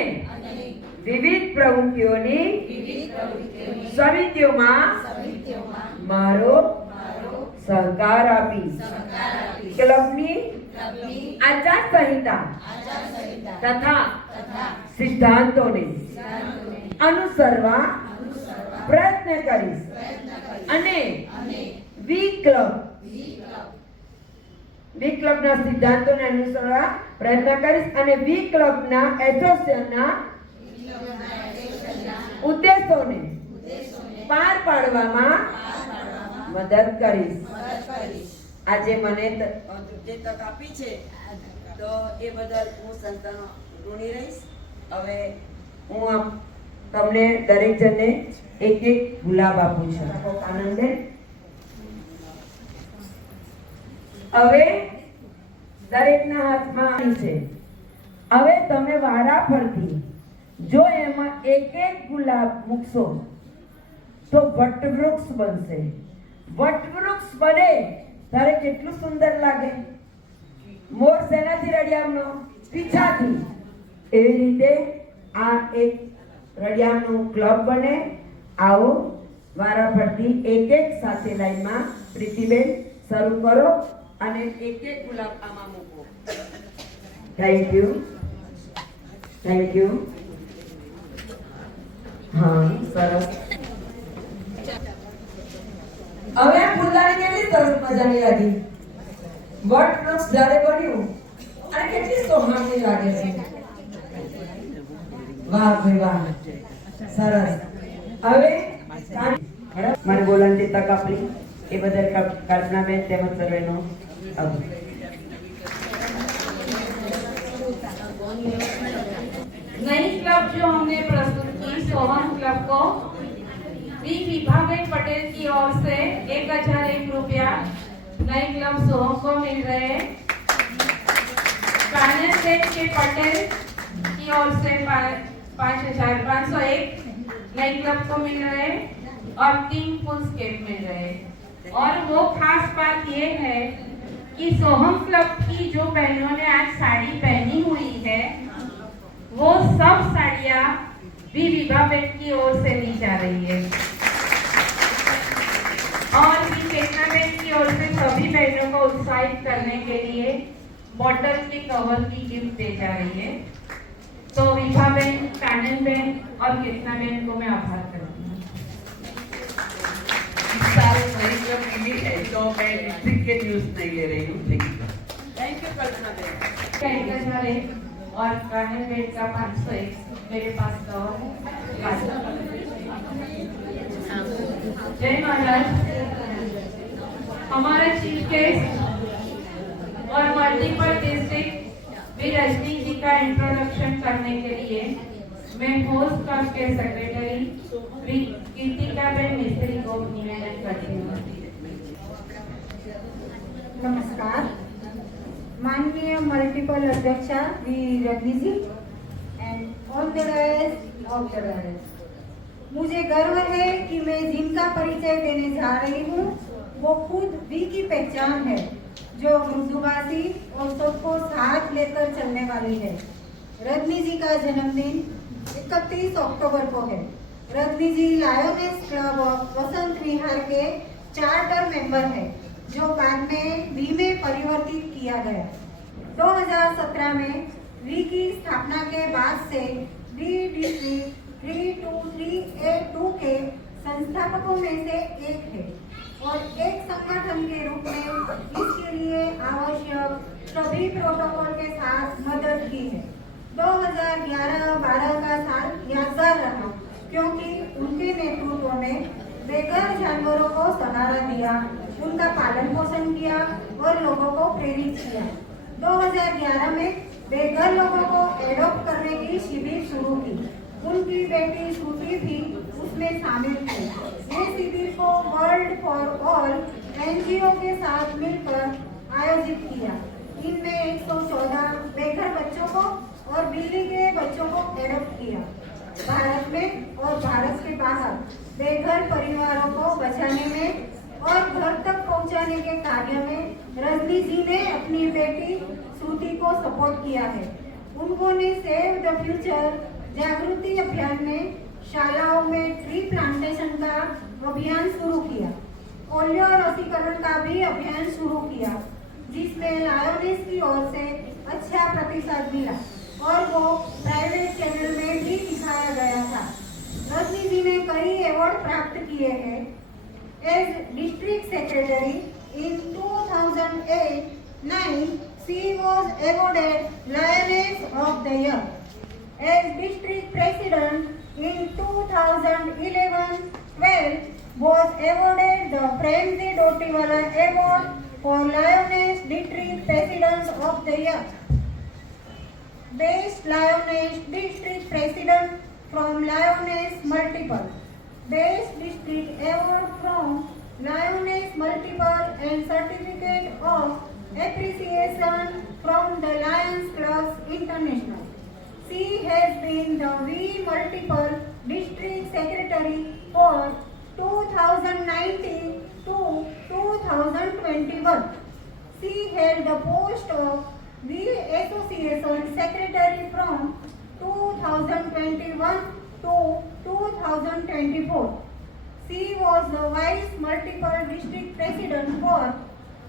વિવિધ પ્રવૃત્તિઓની સમિતિઓમાં મારો સહકાર આપીશ। ક્લબની આચાર સંહિતા તથા સિદ્ધાંતોને અનુસરવા પ્રયત્ન કરીશ અને વી ક્લબ વી ક્લબના સિદ્ધાંતોને અનુસરવા પ્રયત્ન કરીશ અને વી ક્લબના એસોસિએશનના ઉદ્દેશોને પાર પાડવામાં મદદ કરીશ. આજે મને જે તક આપી છે તો એ બદલ હું સંસ્થાનો ઋણી રહીશ. હવે હું તમને દરેક જણને એક એક ગુલાબ આપું છું. આનંદે હવે દરેકના હાથમાં છે. હવે તમે વારા ફરતી જો એમાં એક એક ગુલાબ મૂકશો તો વટવૃક્ષ બનશે. વટવૃક્ષ બને ત્યારે કેટલું સુંદર લાગે. મોર શેનાથી રડિયામનો? પીછાથી. એવી રીતે આ એક રડિયામનું ક્લબ બને. આવો વારા ફરતી એક એક સાથે લાઈનમાં પ્રીતિબેન શરૂ કરો અને એક એક ગુલાબ આમાં મૂકો. Thank you, thank you. હા, સરસ. હવે આ ફૂલદાની કેટલી સરસ મજાની લાગી. વટવૃક્ષ જ્યારે બન્યું અને કેટલી સોહામણી લાગે છે. વાહ ભાઈ વાહ, સરસ. હવે મને બોલવાની તક આપી એ બદલ કલ્પનાબેન તેમજ સર્વેનો આભાર. नई क्लब जो हमने प्रस्तुत की सोहम क्लब को वी विभाबेन पटेल की ओर से 1001 रुपया नई क्लब सोहम को मिल रहे हैं. कानन के पटेल की ओर से 5501 नई क्लब को मिल रहे हैं और 3 फुल स्केप मिल रहे हैं. और वो खास बात ये है कि सोहम क्लब की जो बहनों ने आज साड़ी पहनी हुई है वो सब साड़ियाँ भी विभाबेन की ओर से ली जा रही है और भी चेतनाबेन की ओर से सभी बहनों को उत्साहित करने के लिए बॉटल के कवर की गिफ्ट दी जा रही है. तो विभाबेन, काननबेन और चेतनाबेन को मैं आभार करती हूँ. इस साल नई क्लब मिली है तो मैं डिस्ट्रिक्ट के न्यूज नहीं ले रही हूँ. Thank you Kalpana Ben. और काननबेन का 501 मेरे पास कवर है. जय महाराज. हमारे चीफ गेस्ट और multiple district V Rajni ji का इंट्रोडक्शन करने के लिए मैं होस्ट क्लब के सेक्रेटरी कीर्तिकाबेन मिस्त्री को निवेदन करती हूँ. नमस्कार. माननीय मल्टीपल अध्यक्षा V Rajni ji and on the dais of the dais, मुझे गर्व है कि मैं जिनका परिचय देने जा रही हूँ वो खुद वी की पहचान है, जो मृदुभाषी और सबको साथ लेकर चलने वाली है. रजनी जी का जन्मदिन 31 अक्टूबर को है. रजनी जी lioness club of Vasant Vihar के चार्टर मेंबर है, जो बाद में वी में परिवर्तित किया गया. 2017 में वी की स्थापना के बाद से वी डिस्ट्रिक्ट 32382 के संस्थापकों में से एक है और एक संगठन के रूप में इसके लिए आवश्यक सभी प्रोटोकॉल के साथ मदद की है. 2011-12 का साल यादगार रहा क्योंकि उनके नेतृत्व में बेघर जानवरों को सहारा दिया, उनका पालन पोषण किया और लोगों को प्रेरित किया. 2011 में बेघर लोगों को एडॉप्ट करने की शिविर शुरू की. उनकी बेटी श्रुति भी उसमें शामिल थी. ये शिविर को वर्ल्ड फॉर ऑल एनजीओ के साथ मिलकर आयोजित किया. इनमें 114 बेघर बच्चों को और बिल्ली के बच्चों को एडॉप्ट किया. भारत में और भारत के बाहर बेघर परिवारों को बचाने में और घर तक पहुंचाने के कार्य में रजनी जी ने अपनी बेटी श्रुति को सपोर्ट किया है. उन्होंने सेव द फ्यूचर जागृति अभियान में शालाओं में ट्री प्लांटेशन का अभियान शुरू किया. पोलियो रसीकरण का भी अभियान शुरू किया, जिसमें लायोनेस की ओर से अच्छा प्रतिसाद मिला और वो प्राइवेट चैनल में भी दिखाया गया था. रजनी जी ने कई अवार्ड प्राप्त किए हैं. As district secretary in 2008 2009, she was awarded Lioness of the Year. As district president in 2011-12, was awarded the Premji Dotiwala Award for Lioness District President of the Year. Best Lioness District President from Lioness Multiple. Best District Award from Lioness Multiple and Certificate of Appreciation from the Lions Clubs International. She has been the V Multiple District Secretary for 2019 to 2021. She held the post of V Association Secretary from 2021 to 2024. She was the Vice Multiple District President for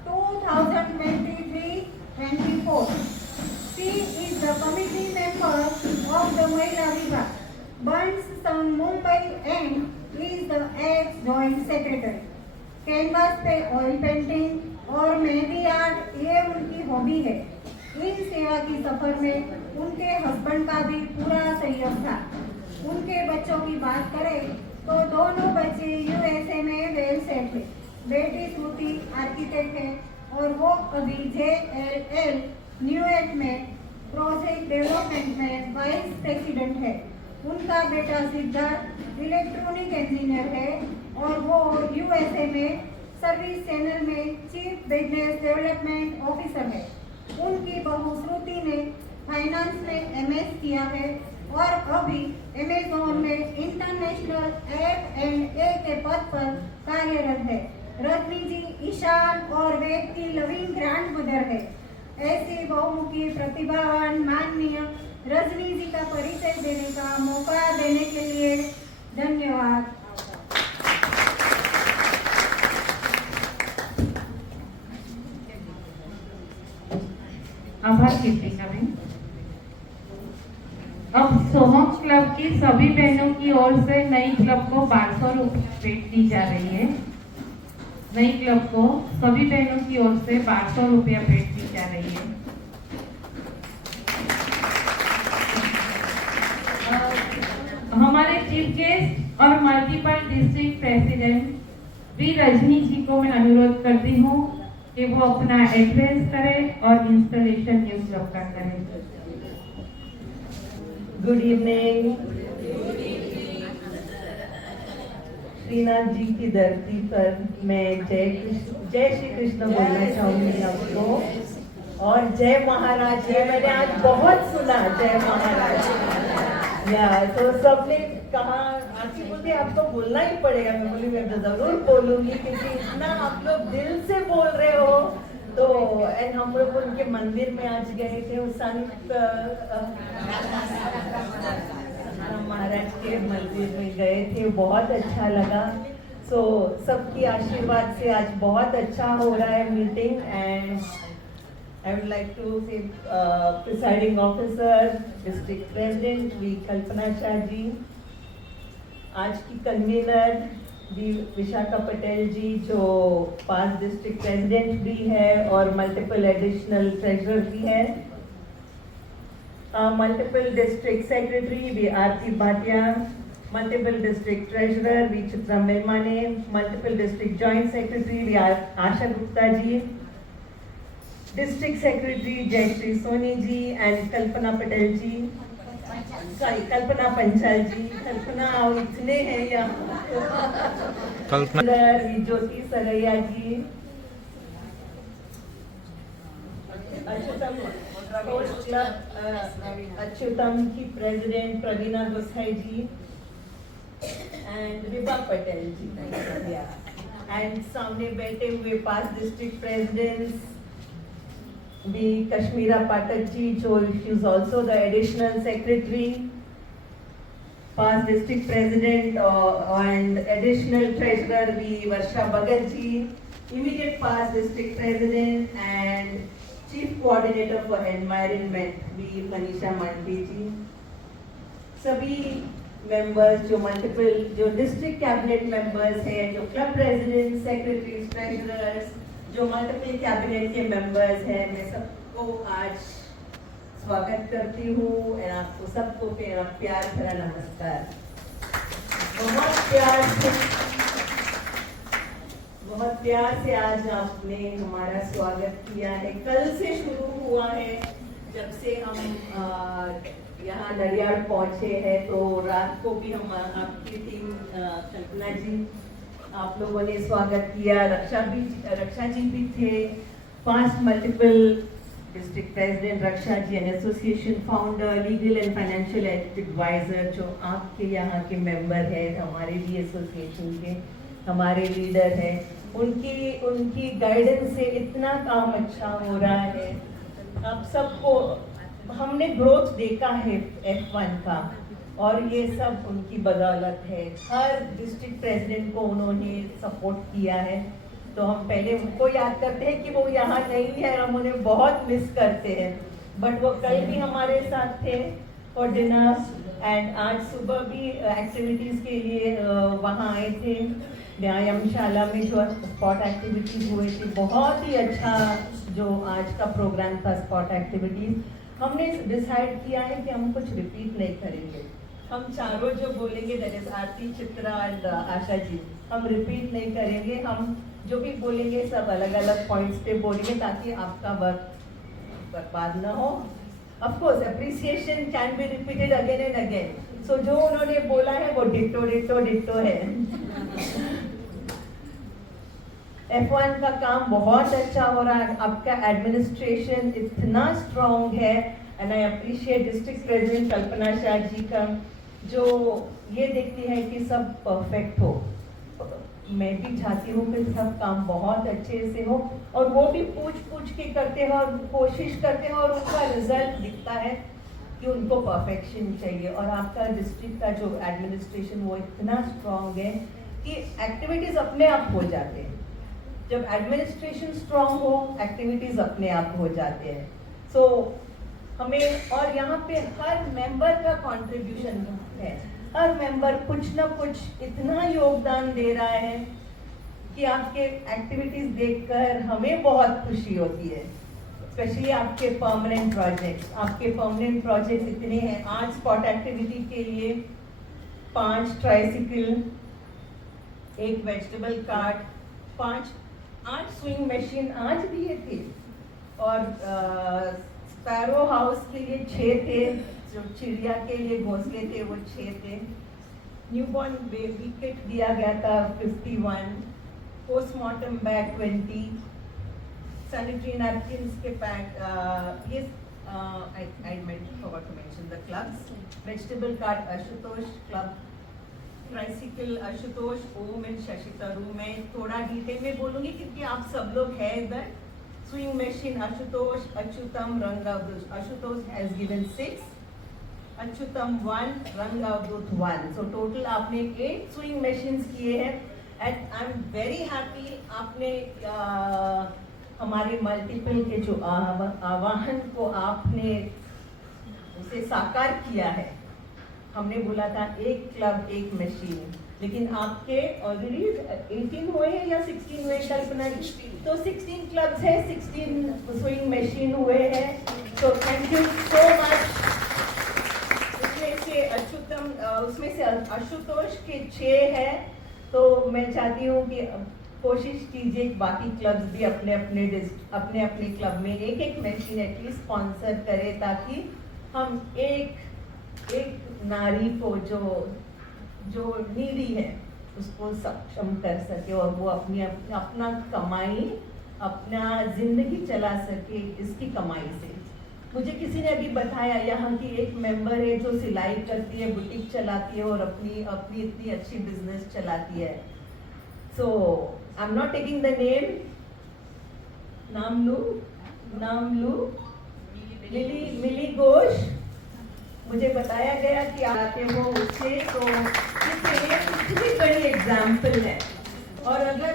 2023-24. She is the committee member of the Mahila Vibhag, Burns Sangh Mumbai and is the ex-joint secretary. Canvas पे oil painting और mehndi art ये उनकी hobby है। इन सेवा की सफर में उनके husband का भी पूरा सहयोग था। उनके बच्चों की बात करें तो दोनों बच्चे यूएसए में वेल सेट है। बेटी श्रुति आर्किटेक्ट है और वो अभी JLL न्यूयॉर्क में प्रोजेक्ट डेवलपमेंट में वाइस प्रेसिडेंट है। उनका बेटा सिद्धार्थ इलेक्ट्रॉनिक इंजीनियर है और वो यूएसए में सर्विस चैनल में चीफ बिजनेस डेवलपमेंट ऑफिसर है। उनकी बहू श्रुति ने फाइनेंस में MS किया है और अभी अमेज़न में इंटरनेशनल F&A के पद पर कार्यरत है। रजनी जी ईशान और वेद की लविंग ग्रैंड मदर है। ऐसी बहुमुखी प्रतिभावान माननीय रजनी जी का परिचय देने का मौका देने के लिए धन्यवाद। आभार कृतिका बहन। अब सोहम क्लब की सभी बहनों की ओर से नई क्लब को 1200 रुपये भेंट दी जा रही है। नई क्लब को सभी बहनों की ओर से 1200 रुपया भेंट दी जा रही है। हमारे चीफ गेस्ट और multiple district president B Rajni ji को मैं अनुरोध करती हूँ कि वो अपना एड्रेस करें और इंस्टॉलेशन न्यू क्लब का करें। Good evening. श्रीनाथ जी की धरती पर मैं जय श्री कृष्ण बोलना चाहूंगी आपको और जय महाराज। ये मैंने आज बहुत सुना जय महाराज। या तो सबने कहा आंटी बोलती आपको बोलना ही पड़ेगा। मैं बोली मैं तो जरूर बोलूंगी क्योंकि इतना आप लोग दिल से बोल रहे हो। तो एंड हम लोग उनके मंदिर में आज गए थे उस संत महाराज के मंदिर में गए थे, बहुत अच्छा लगा। सो सबकी आशीर्वाद से आज बहुत अच्छा हो रहा है meeting. And I would like to say presiding officer, district president V कल्पना शाह जी, आज की कन्वीनर वी विशाखा पटेल जी जो पास डिस्ट्रिक्ट प्रेसिडेंट भी है और मल्टीपल एडिशनल ट्रेजरर भी है, multiple district secretary V Aarti Bhatia, multiple district treasurer V Chitra Melmane, multiple district joint secretary V Asha Gupta ji, district secretary Jayshree Soni ji and Kalpana Patel ji, sorry Kalpana Panchal ji. Kalpana इतने हैं यहाँ। ज्योति सरैया जी, अच्युतम की president Pravina Gosai ji and Vibha Patel ji. And सामने बैठे हुए पास डिस्ट्रिक्ट प्रेसिडेंट्स भी कश्मीरा पाठक जी जो is also the additional secretary, past district president and additional treasurer भी वर्षा Bhagat ji, immediate past district president and chief coordinator for environment भी मनीषा मांडवी जी। सभी members जो डिस्ट्रिक्ट कैबिनेट members हैं, जो क्लब प्रेसिडेंट, सेक्रेटरीज, ट्रेजरर्स, जो मल्टीपल कैबिनेट के मेंबर्स हैं, मैं सबको आज स्वागत करती हूँ और आपको सबको मेरा प्यार भरा नमस्कार। बहुत प्यार से आज आपने हमारा स्वागत किया है। कल से शुरू हुआ है, जब से हम यहाँ नडियाड पहुँचे हैं, तो रात को भी हम आपकी टीम कल्पना जी आप लोगों ने स्वागत किया, रक्षा जी भी थे, past multiple district president Raksha ji, an association founder, legal and financial adviser जो आपके यहाँ के मेंबर हैं, हमारे भी एसोसिएशन के हमारे लीडर हैं, उनकी गाइडेंस से इतना काम अच्छा हो रहा है। आप सबको हमने ग्रोथ देखा है F1 का, और ये सब उनकी बदौलत है। हर डिस्ट्रिक्ट प्रेसिडेंट को उन्होंने सपोर्ट किया है, तो हम पहले उनको याद करते हैं कि वो यहाँ नहीं है, हम उन्हें बहुत मिस करते हैं, बट वो कल भी हमारे साथ थे फॉर डिनर, एंड आज सुबह भी एक्टिविटीज़ के लिए वहाँ आए थे। व्यायामशाला में जो स्पॉट एक्टिविटीज़ हुए थे, बहुत ही अच्छा जो आज का प्रोग्राम था स्पॉट एक्टिविटीज़। हमने डिसाइड किया है कि हम कुछ रिपीट नहीं करेंगे, हम चारों जो बोलेंगे, that is Aarti, Chitra and Asha ji, हम रिपीट नहीं करेंगे। हम जो भी बोलेंगे सब अलग अलग पॉइंट्स पे बोलेंगे, ताकि आपका वक्त बर्बाद ना हो। Of course appreciation can be repeated again and again, so जो उन्होंने बोला है वो डिट्टो डिट्टो डिट्टो है। F1 का काम बहुत अच्छा हो रहा है, आपका एडमिनिस्ट्रेशन इतना स्ट्रॉन्ग है, and I appreciate district president Kalpana Shah ji का, जो ये देखती है कि सब परफेक्ट हो। मैं भी चाहती हूँ कि सब काम बहुत अच्छे से हो, और वो भी पूछ के करते हैं और कोशिश करते हैं, और उनका रिजल्ट दिखता है कि उनको परफेक्शन चाहिए। और आपका डिस्ट्रिक्ट का जो एडमिनिस्ट्रेशन वो इतना स्ट्रॉन्ग है कि एक्टिविटीज़ अपने आप हो जाते हैं। जब एडमिनिस्ट्रेशन स्ट्रॉन्ग हो, एक्टिविटीज़ अपने आप हो जाते हैं। सो हमें, और यहाँ पे हर मेंबर का कंट्रीब्यूशन है, हर मेंबर कुछ ना कुछ इतना योगदान दे रहा है कि आपके एक्टिविटीज़ देखकर हमें बहुत खुशी होती है। स्पेशली आपके परमानेंट प्रोजेक्ट्स इतने हैं। आज स्पॉट एक्टिविटी के लिए 5 tricycle, 1 vegetable cart, 8 swing machine आज भी ये थे, और स्पैरो हाउस के लिए 6 थे, जो चिड़िया के लिए घोंसले थे वो 6 थे। न्यूबॉर्न बेबी किट दिया गया था 51, पोस्टमार्टम बैग 20, सैनिटरी नैपकिन्स के पैक, ये I forgot to mention the clubs, vegetable cart Ashutosh club, tricycle Ashutosh, ohm and Shashi तरू। मैं थोड़ा डिटेल में बोलूंगी क्योंकि आप सब लोग हैं इधर। Swing machine Ashutosh, Achyutam, Rangavadhoot. Ashutosh has given 6, Achyutam 1, Rangavadhoot 1। So total आपने 8 स्विंग मशीन्स किए हैं, and I am very happy. आपने हमारे मल्टीपल के जो आह्वान को आपने उसे साकार किया है। हमने बोला था 1 क्लब 1 मशीन, लेकिन आपके ऑलरेडी 18 हुए हैं या 16 हुए कल्पना जी? तो 16 क्लब्स है, 16 स्विंग मशीन हुए हैं। तो थैंक यू सो मच। उसमें से आशुतोष के 6 है, तो मैं चाहती हूँ कि कोशिश कीजिए बाकी क्लब्स भी अपने अपने क्लब में 1 मशीन एटलीस्ट स्पॉन्सर करें, ताकि हम एक नारी को जो नीडी है उसको सक्षम कर सके, और वो अपना कमाई, अपना जिंदगी चला सके इसकी कमाई से। मुझे किसी ने अभी बताया, यहाँ की एक मेंबर है जो सिलाई करती है, बुटीक चलाती है, और अपनी इतनी अच्छी बिजनेस चलाती है। So I am not taking the name, नाम लू मिली घोष। मुझे बताया गया कि आते हो उससे, तो कितनी बड़ी एग्जाम्पल है। और अगर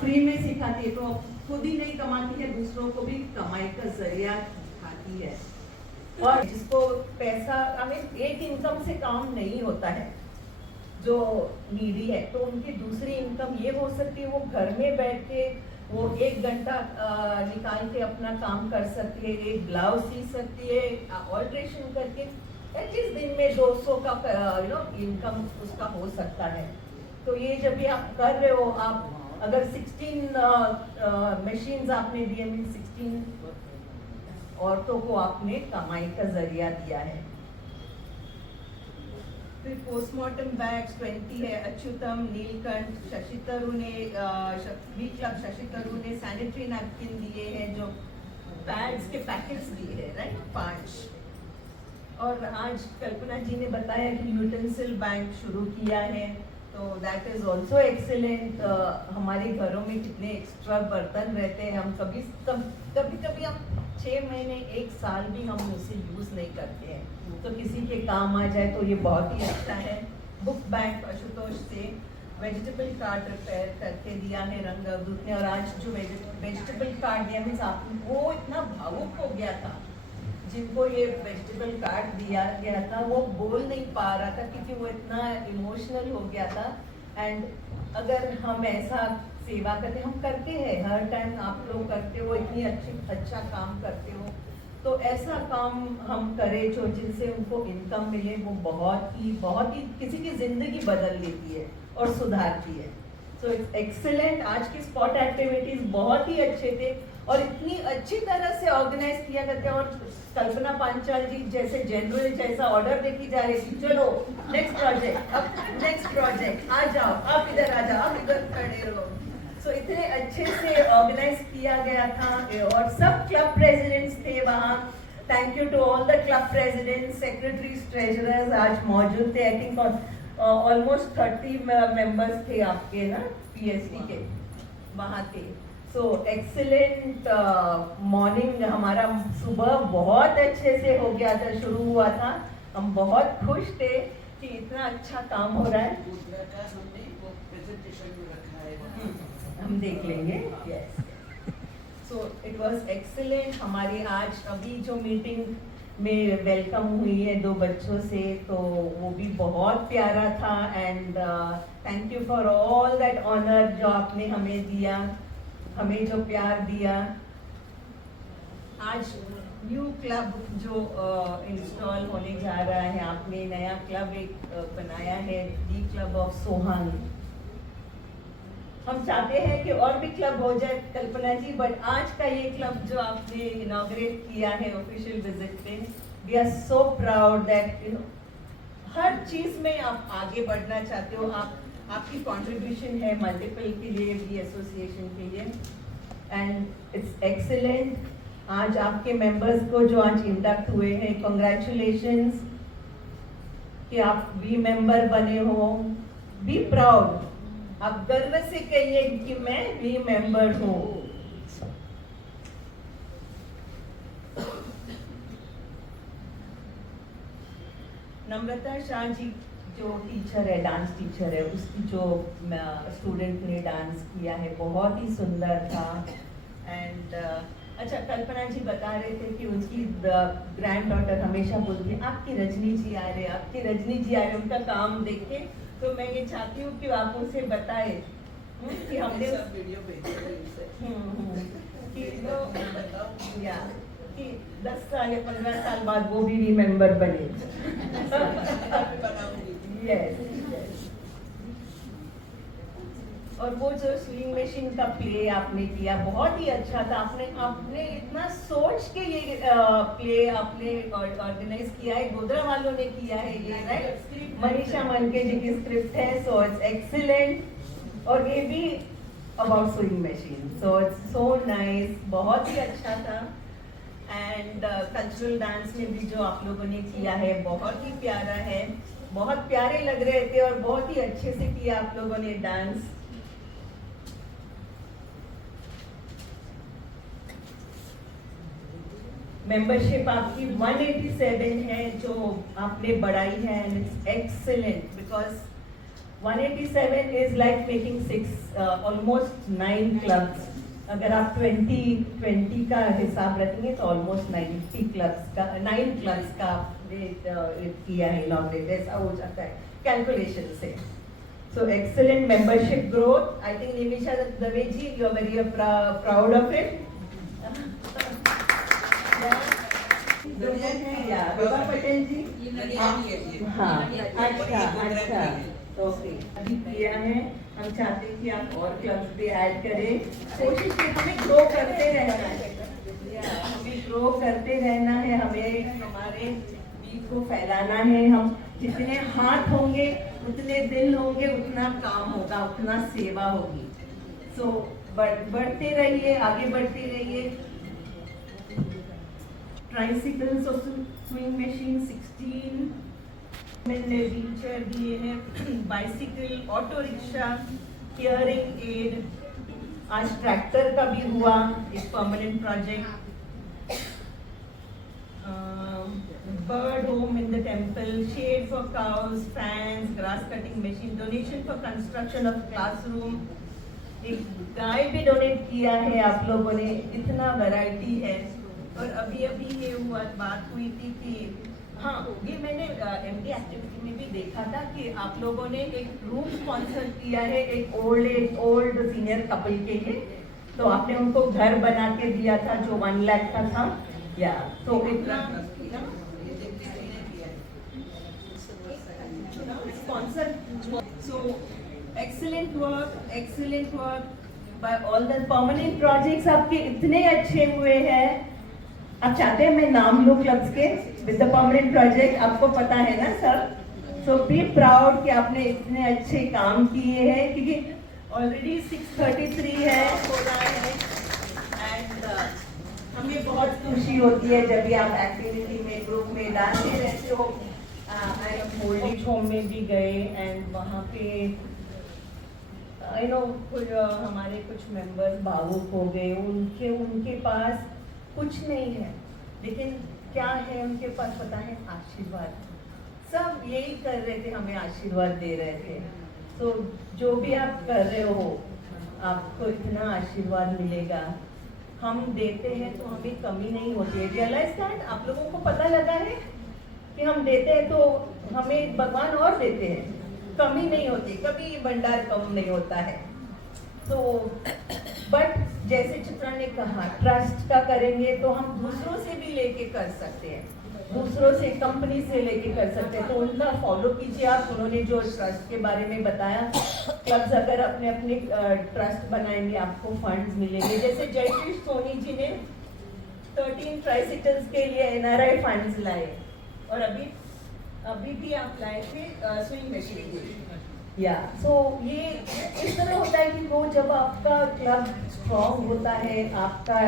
फ्री में सिखाती है, तो खुद ही नहीं कमाती है, दूसरों को भी कमाई का जरिया सिखाती है। और जिसको पैसा, हमें एक इनकम से काम नहीं होता है। जो नीडी है, तो उनकी दूसरी इनकम ये हो सकती है वो घर में बैठ के वो 1 घंटा निकाल के अपना काम कर सकती है, एक ब्लाउज सी सकती है, ऑल्ट्रेशन करके एटलीस्ट दिन में 200 का इनकम उसका हो सकता है। तो ये जब भी आप कर रहे हो, आप अगर 16 मशीन्स आपने दिए, मीन 16 औरतों को आपने कमाई का जरिया दिया है। फिर पोस्टमार्टम बैग्स 20 है। अच्युतम, नीलकंठ, शशि तरूर ने बी क्लब शशि तरूर ने सैनिटरी नैपकिन दिए हैं, जो पैड्स के पैकेट्स दिए हैं, राइट, 5। और आज कल्पना जी ने बताया कि यूटेंसिल बैंक शुरू किया है, तो दैट इज ऑल्सो एक्सीलेंट। हमारे घरों में कितने एक्स्ट्रा बर्तन रहते हैं, हम कभी हम 6 महीने 1 साल भी हम उसे यूज नहीं करते हैं, तो किसी के काम आ जाए तो ये बहुत ही अच्छा है। बुक बैंक आशुतोष से वेजिटेबल कार्ड रिपेयर करके दिया है रंग अवधूत ने। और आज जो वेजिटेबल कार्ड दिया, मीन्स आप वो इतना भावुक हो गया था जिनको ये वेजिटेबल कार्ड दिया गया था, वो बोल नहीं पा रहा था क्योंकि वो इतना इमोशनल हो गया था। एंड अगर हम ऐसा सेवा करते, हम करते हैं हर टाइम, आप लोग करते हो, इतनी अच्छा काम करते हो, तो ऐसा काम हम करें जो जिनसे उनको इनकम मिले, वो बहुत ही किसी की जिंदगी बदल देती है और सुधारती है। So it's excellent. आज की स्पॉट एक्टिविटीज बहुत ही अच्छे थे और इतनी अच्छी तरह से ऑर्गेनाइज किया करते हैं। और कल्पना पांचाल जी जैसे जनरल जैसा ऑर्डर देती जा रही थी, चलो नेक्स्ट प्रोजेक्ट, अब नेक्स्ट प्रोजेक्ट, आ जाओ, आप इधर आ जाओ, आप इधर खड़े रहो। सो इतने अच्छे से ऑर्गेनाइज किया गया था और सब क्लब प्रेसिडेंट्स थे वहाँ। Thank you to all the club presidents, secretaries, treasurers आज मौजूद थे। आई थिंक ऑलमोस्ट 30 मेंबर्स थे आपके ना पीएसटी के वहाँ थे। सो एक्सीलेंट मॉर्निंग हमारा सुबह बहुत अच्छे से हो गया था, शुरू हुआ था। हम बहुत खुश थे कि इतना अच्छा काम हो रहा है। हम देख लेंगे। Yes, so it was excellent. हमारी आज अभी जो मीटिंग में वेलकम हुई है 2 बच्चों से, तो वो भी बहुत प्यारा था। And thank you for all that honour जो आपने हमें दिया, हमें जो प्यार दिया। आज न्यू क्लब जो इंस्टॉल होने जा रहा है, आपने नया क्लब एक बनाया है, डी क्लब ऑफ सोहान। हम चाहते हैं कि और भी क्लब हो जाए कल्पना जी, बट आज का ये क्लब जो आपने इनॉग्रेट किया है ऑफिशियल विजिट पे, we are so proud that हर चीज में आप आगे बढ़ना चाहते हो। आपकी कंट्रीब्यूशन है मल्टीपल के लिए भी, एसोसिएशन के लिए, एंड इट्स एक्सीलेंट। आज आपके मेंबर्स को जो आज इंडक्ट हुए हैं, कॉन्ग्रेचुलेशंस कि आप वी मेंबर बने हो। बी प्राउड, आप गर्व से कहिए कि मैं वी मेंबर हूँ। नम्रता शाह जी जो टीचर है, डांस टीचर है, उसकी जो स्टूडेंट ने डांस किया है बहुत ही सुंदर था। एंड अच्छा, कल्पना जी बता रहे थे कि उनकी ग्रैंड डॉटर हमेशा बोलती है आपकी रजनी जी आ रहे, आपकी रजनी जी आ रहे। उनका काम देखे तो मैं ये चाहती हूँ कि आप उनसे बताए कि हमने वीडियो कि 10 साल या 15 साल बाद वो भी मेंबर बने। यस, और वो जो स्विंग मशीन का प्ले आपने किया बहुत ही अच्छा था। आपने इतना सोच के ये प्ले आपने ऑर्गेनाइज किया है, गोधरा वालों ने किया है ये, राइट? मनीषा मनके जी की स्क्रिप्ट है, सो इट्स एक्सीलेंट। और ये भी about swing machine, so it's so nice, बहुत ही अच्छा था। एंड कल्चरल डांस में भी जो आप लोगों ने किया है बहुत ही प्यारा है, बहुत प्यारे लग रहे थे और बहुत ही अच्छे से किया आप लोगों ने डांस। मेंबरशिप आपकी 187 है जो आपने बढ़ाई है, and it's excellent because 187 is like making 6 almost 9 clubs. अगर आप 2020 का हिसाब रखेंगे तो ऑलमोस्ट 9 क्लब्स का किया है इनॉग्रेट, ऐसा हो जाता है कैलकुलेशन से. So excellent membership growth. I think Nimisha Daveji, you are very proud of it. Yeah, Vibha Patel जी. हाँ, अच्छा, ओके. अभी किया है. हम चाहते हैं कि आप और क्लब्स भी ऐड करें. कोशिश की हमें ग्रो करते रहना है. हमें ग्रो करते रहना है. हमें हमारे बीच को फैलाना है. हम जितने हाथ होंगे उतने दिल होंगे, उतना काम होगा, उतना सेवा होगी. सो बढ़ते रहिए, आगे बढ़ते रहिए. ट्राइसिकल्स और स्विंग मशीन 16, मैंने व्हीलचेयर दिए हैं, bicycle, auto rickshaw, hearing aid. आज ट्रैक्टर का भी हुआ एक permanent project. Bird home in the temple, shade for cows, fans, grass cutting machine, donation for construction of classroom. एक गाय भी डोनेट किया है आप लोगों ने. इतना वैरायटी है. और अभी ये बात हुई थी कि हाँ, ये मैंने एमडी एक्टिविटी में भी देखा था कि आप लोगों ने एक रूम स्पॉन्सर किया है एक ओल्ड सीनियर कपल के लिए. तो आपने उनको घर बना के दिया था जो 1 लाख का था. या तो इतना sponsor. So excellent work by all the permanent projects. आपके इतने अच्छे हुए हैं. आप चाहते हैं मैं नाम लूं क्लब्स के with the permanent project? आपको पता है ना सर. So be proud कि आपने इतने अच्छे काम किए हैं, क्योंकि ऑलरेडी 633 है हो रहा है. एंड हमें बहुत खुशी होती है जब भी आप एक्टिविटी में ग्रुप में डालते रहते हो. ओल्ड एज होम में भी गए एंड वहाँ पे हमारे कुछ मेंबर्स भावुक हो गए. उनके पास कुछ नहीं है, लेकिन क्या है उनके पास पता है? आशीर्वाद. सब यही कर रहे थे, हमें आशीर्वाद दे रहे थे. तो जो भी आप कर रहे हो आपको इतना आशीर्वाद मिलेगा. हम देते हैं तो हमें कमी नहीं होती है. Realise that. आप लोगों को पता लगा है कि हम देते हैं तो हमें भगवान और देते हैं, कमी नहीं होती. कभी भंडार कम नहीं होता है. तो बट जैसे चित्रा ने कहा, ट्रस्ट का करेंगे तो हम दूसरों से भी लेके कर सकते हैं, दूसरों से, कंपनी से लेके कर सकते हैं. तो उनका फॉलो कीजिए आप. उन्होंने जो ट्रस्ट के बारे में बताया, क्लब्स अगर अपने अपने ट्रस्ट बनाएंगे आपको फंड्स मिलेंगे. जैसे जयश्री सोनी जी ने 13 ट्राइसिकल्स के लिए NRI फंड्स लाए. और अभी भी आप लाए थे स्विंग मशीन. या सो ये इस तरह होता है कि वो जब आपका क्लब स्ट्रॉन्ग होता है, आपका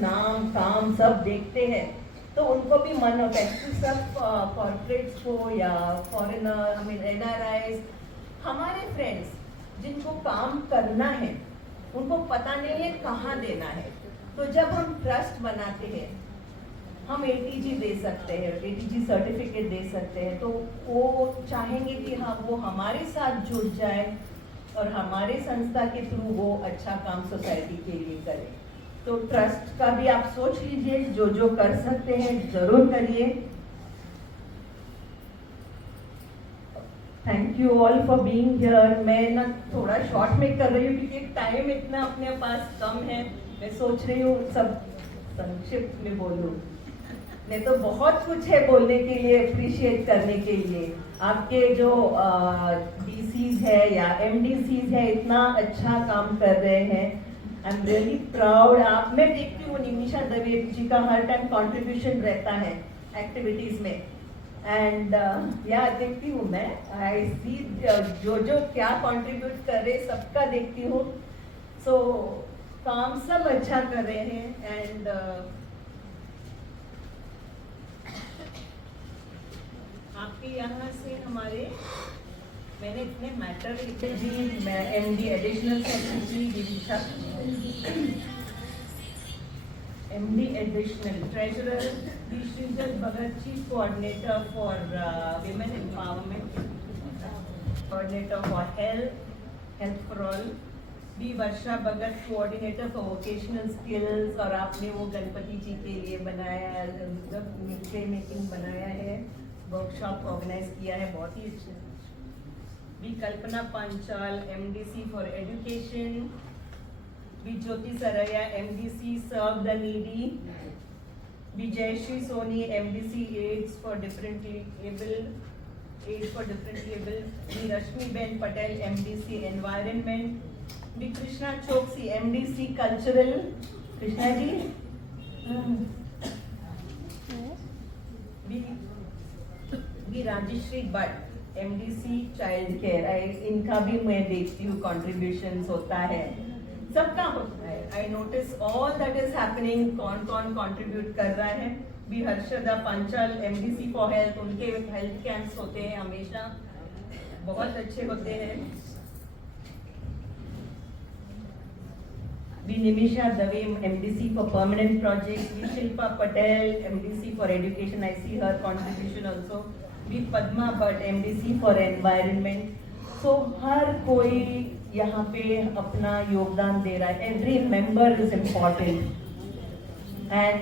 नाम काम सब देखते हैं, तो उनको भी मन होता है कि सब कॉर्पोरेट्स को या फॉरेनर NRIs, हमारे फ्रेंड्स जिनको काम करना है उनको पता नहीं है कहाँ देना है. तो जब हम ट्रस्ट बनाते हैं, हम ATG दे सकते हैं, ATG सर्टिफिकेट दे सकते हैं. तो वो चाहेंगे कि हाँ वो हमारे साथ जुड़ जाए और हमारे संस्था के थ्रू वो अच्छा काम सोसाइटी के लिए करे. तो ट्रस्ट का भी आप सोच लीजिए. जो कर सकते हैं जरूर करिए. Thank you all for being here. मैं ना थोड़ा शॉर्ट में कर रही हूँ क्योंकि टाइम इतना अपने पास कम है. मैं सोच रही हूँ सब संक्षिप्त में बोलूँ. नहीं तो बहुत कुछ है बोलने के लिए, अप्रिशिएट करने के लिए. आपके जो DCs है या MDCs है इतना अच्छा काम कर रहे हैं. I am really proud. आप मैं देखती हूँ निमिषा दवे जी का हर टाइम कंट्रीब्यूशन रहता है एक्टिविटीज में. एंड या देखती हूँ मैं, आई सी जो क्या कंट्रीब्यूट कर रहे सबका देखती हूँ. सो काम सब अच्छा कर रहे हैं. एंड आपके यहाँ से हमारे, मैंने इतने मैटर लिखे जी. मैं MD additional secretary Disha, MD additional treasurer Shrijal Bhagat ji, coordinator for women empowerment, coordinator for health for all, B Varsha Bhagat, coordinator for vocational skills, और आपने वो गणपति जी के लिए बनाया, मिट्टी मेकिंग बनाया है, वर्कशॉप ऑर्गेनाइज किया है, बहुत ही अच्छा। B Kalpana Panchal, MDC for education. B Jyoti Saraiya, MDC serve the needy. B Jayshree Soni, MDC aids for differently abled. B Rashmi ben Patel, MDC environment. B Krishna Choksi, MDC cultural. Krishna ji. B Rajeshree Bhatt, MDC child care. इनका भी मैं देखती हूँ कॉन्ट्रीब्यूशंस होता है, सबका होता है। I notice all that is happening, कौन कौन कंट्रीब्यूट कर रहा है। B Harshada Panchal, MDC for health, उनके हेल्थ कैंप्स होते हैं हमेशा, बहुत अच्छे होते हैं। B Nimisha Dave, MDC for permanent project. B Shilpa Patel, MDC for education, I see her contribution also. B Padma Bhatt, MDC for environment. So हर कोई यहाँ पे अपना योगदान दे रहा है। Every member is important and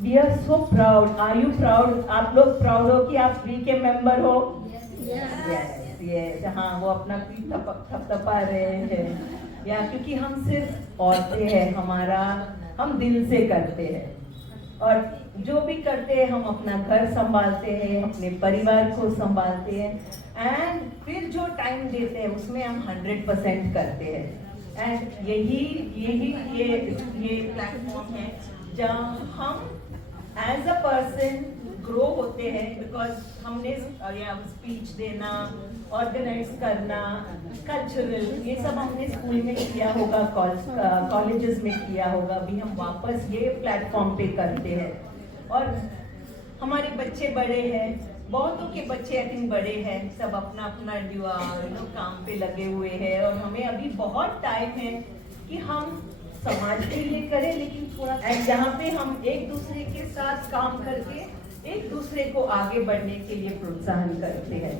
we are so proud. Are you proud? आप लोग प्राउड हो कि आप वी के मेंबर हो? यस। हाँ, वो अपना पीठ थपथपा रहे हैं, या क्योंकि हम सिर्फ औरतें हैं, हम दिल से करते हैं, और जो भी करते हैं हम अपना घर संभालते हैं, अपने परिवार को संभालते हैं, एंड फिर जो टाइम देते हैं उसमें हम 100% करते हैं। एंड ये प्लेटफॉर्म है जहाँ हम एज अ पर्सन ग्रो होते हैं, बिकॉज हमने स्पीच देना, ऑर्गेनाइज करना, कल्चरल, ये सब हमने स्कूल में किया होगा, कॉलेजेस में किया होगा, अभी हम वापस ये प्लेटफॉर्म पे करते हैं। और हमारे बच्चे बड़े हैं, बहुतों के बच्चे आई थिंक बड़े हैं, सब अपना अपना काम पे लगे हुए हैं, और हमें अभी बहुत टाइम है कि हम समाज के लिए करें, लेकिन थोड़ा जहाँ पे हम एक दूसरे के साथ काम करके एक दूसरे को आगे बढ़ने के लिए प्रोत्साहन करते हैं।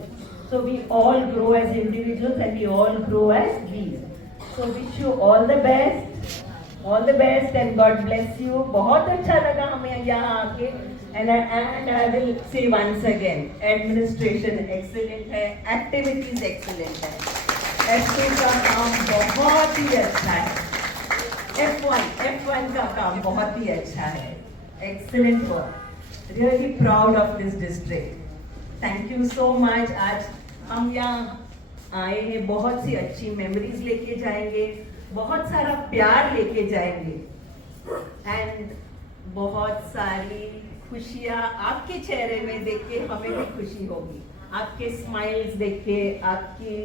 So we all grow as individuals and we all grow as bees. So wish you all the best and God bless you. बहुत अच्छा लगा हमें यहाँ आके, and I will say once again, administration excellent है, activities excellent है, F2 का काम बहुत ही अच्छा है, F1 का काम बहुत ही अच्छा है, excellent work. Really proud of this district. Thank you so much. आज हम यहाँ आए हैं, बहुत सी अच्छी मेमोरीज लेके जाएंगे, बहुत सारा प्यार लेके जाएंगे, एंड बहुत सारी खुशियाँ आपके चेहरे में देख के हमें भी खुशी होगी, आपके स्माइल्स देख के, आपकी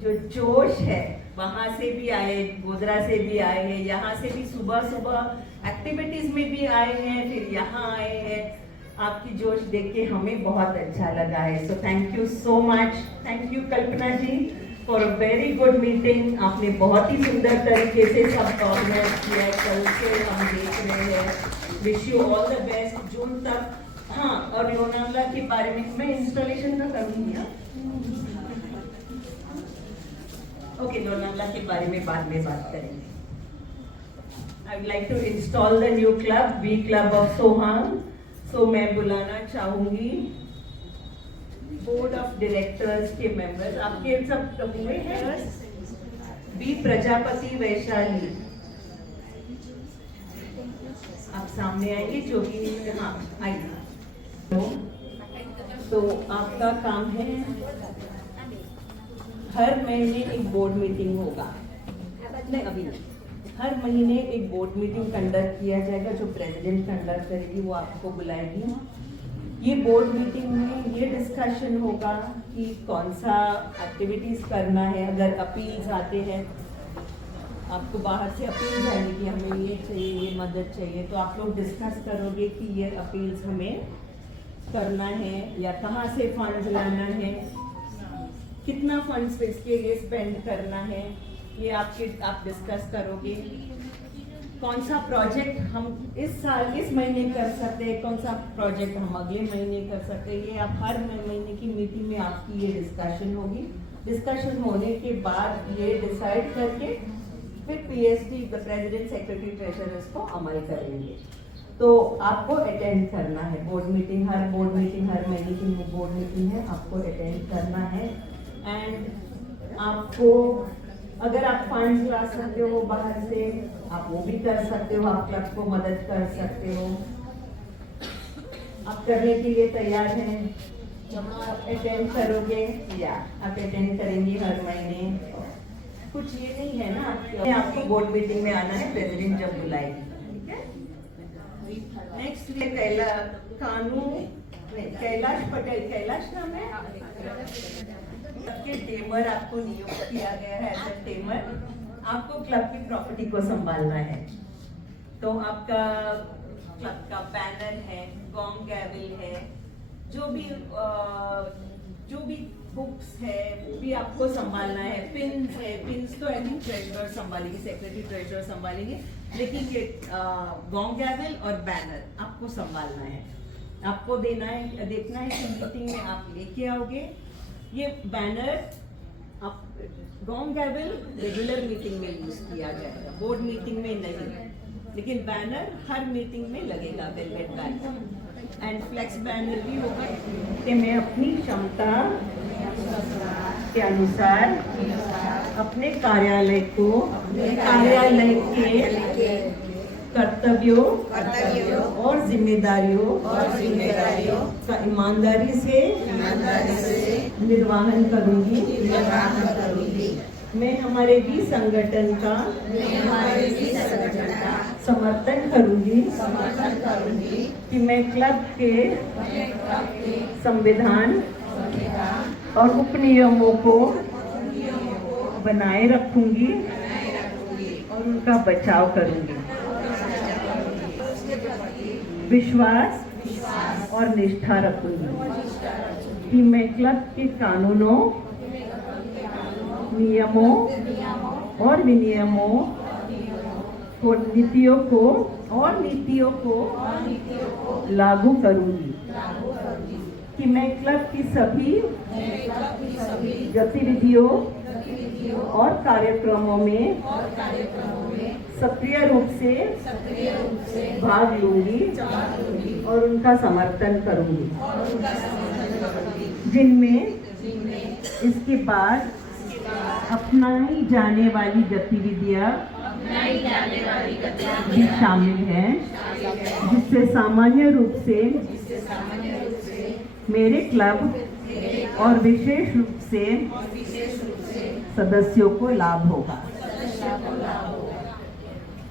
जो जोश है, वहाँ से भी आए, गोधरा से भी आए हैं, यहाँ से भी सुबह सुबह एक्टिविटीज में भी आए हैं, फिर यहाँ आए हैं। आपकी जोश देख के हमें बहुत अच्छा लगा है। So thank you so much. Thank you Kalpana ji for a very good meeting. आपने बहुत ही सुंदर तरीके से सब ऑर्गेनाइज किया है, कल से हम देख रहे हैं। Wish you all the best June तक। हाँ, और लोनावला के बारे में मैं इंस्टॉलेशन का करूँगी। ओके, लोनावला के बारे में बाद में बात करेंगे। I would like to install the new club, V club of Sohan. So मैं बुलाना चाहूंगी बोर्ड ऑफ डायरेक्टर्स के मेंबर्स। आपके सब हुए हैं? बी प्रजापति वैशाली, आप सामने आइए। जो भी, हाँ आइए। तो आपका काम है, हर महीने एक बोर्ड मीटिंग होगा, नहीं अभी नहीं, हर महीने एक बोर्ड मीटिंग कंडक्ट किया जाएगा, जो प्रेसिडेंट कंडक्ट करेगी, वो आपको बुलाएगी। ये बोर्ड मीटिंग में ये डिस्कशन होगा कि कौन सा एक्टिविटीज़ करना है। अगर अपील्स आते हैं, आपको बाहर से अपील आएगी कि हमें ये चाहिए, ये मदद चाहिए, तो आप लोग डिस्कस करोगे कि ये अपील्स हमें करना है या कहाँ से फंड्स लाना है, कितना फंड्स इसके लिए स्पेंड करना है, ये आप डिस्कस करोगे। कौन सा प्रोजेक्ट हम इस साल, इस महीने कर सकते हैं, कौन सा प्रोजेक्ट हम अगले महीने कर सकते हैं, ये आप हर महीने की मीटिंग में आपकी ये डिस्कशन होगी। डिस्कशन होने के बाद ये डिसाइड करके फिर PST the president secretary treasurers को अमल करेंगे। तो आपको अटेंड करना है हर बोर्ड मीटिंग हर महीने की बोर्ड मीटिंग है, आपको अटेंड करना है। एंड आपको अगर आप फंड्स ला सकते हो बाहर से आप वो भी कर सकते हो, आप क्लब को मदद कर सकते हो, आप करने के लिए तैयार हैं। आप अटेंड करोगे या आप अटेंड करेंगे हर महीने, कुछ ये नहीं है ना आपको बोर्ड मीटिंग में आना है प्रेसिडेंट जब बुलाएगी, ठीक है। नेक्स्ट कैलाश पटेल, कैलाश नाम है सबके टेमर आपको नियुक्त किया गया है एज अ टेमर। आपको क्लब की प्रॉपर्टी को संभालना है। तो आपका क्लब का बैनर है, गॉन्ग गैवल है, जो भी बुक्स है वो भी आपको संभालना है। पिन्स है, पिन्स तो आई थिंक ट्रेजरर संभालेंगे, सेक्रेटरी ट्रेजरर संभालेंगे, लेकिन ये गॉन्ग गैवल और बैनर आपको संभालना है। आपको देखना है कि मीटिंग में आप लेके आओगे। ये बैनर आप गॉन्ग गैवल रेगुलर मीटिंग में यूज किया जाएगा, बोर्ड मीटिंग में नहीं, लेकिन बैनर हर मीटिंग में लगेगा velvet banner. And flex banner भी होगा कि मैं अपनी क्षमता के अनुसार अपने कार्यालय के कर्तव्यों और जिम्मेदारियों का ईमानदारी से निर्वहन करूंगी। मैं हमारे भी संगठन का समर्थन करूंगी कि मैं क्लब के संविधान और उपनियमों को बनाए रखूंगी और उनका बचाव करूंगी। विश्वास और निष्ठा रखूंगी कि मैं क्लब के कानूनों, नियमों और विनियमों को, नीतियों को लागू करूंगी, कि मैं क्लब की सभी गतिविधियों और कार्यक्रमों में सक्रिय रूप से भाग लूंगी और उनका समर्थन करूंगी, जिनमें इसके बाद अपनाई जाने वाली गतिविधियां भी शामिल हैं, जिससे सामान्य रूप से मेरे क्लब और विशेष रूप से सदस्यों को लाभ होगा।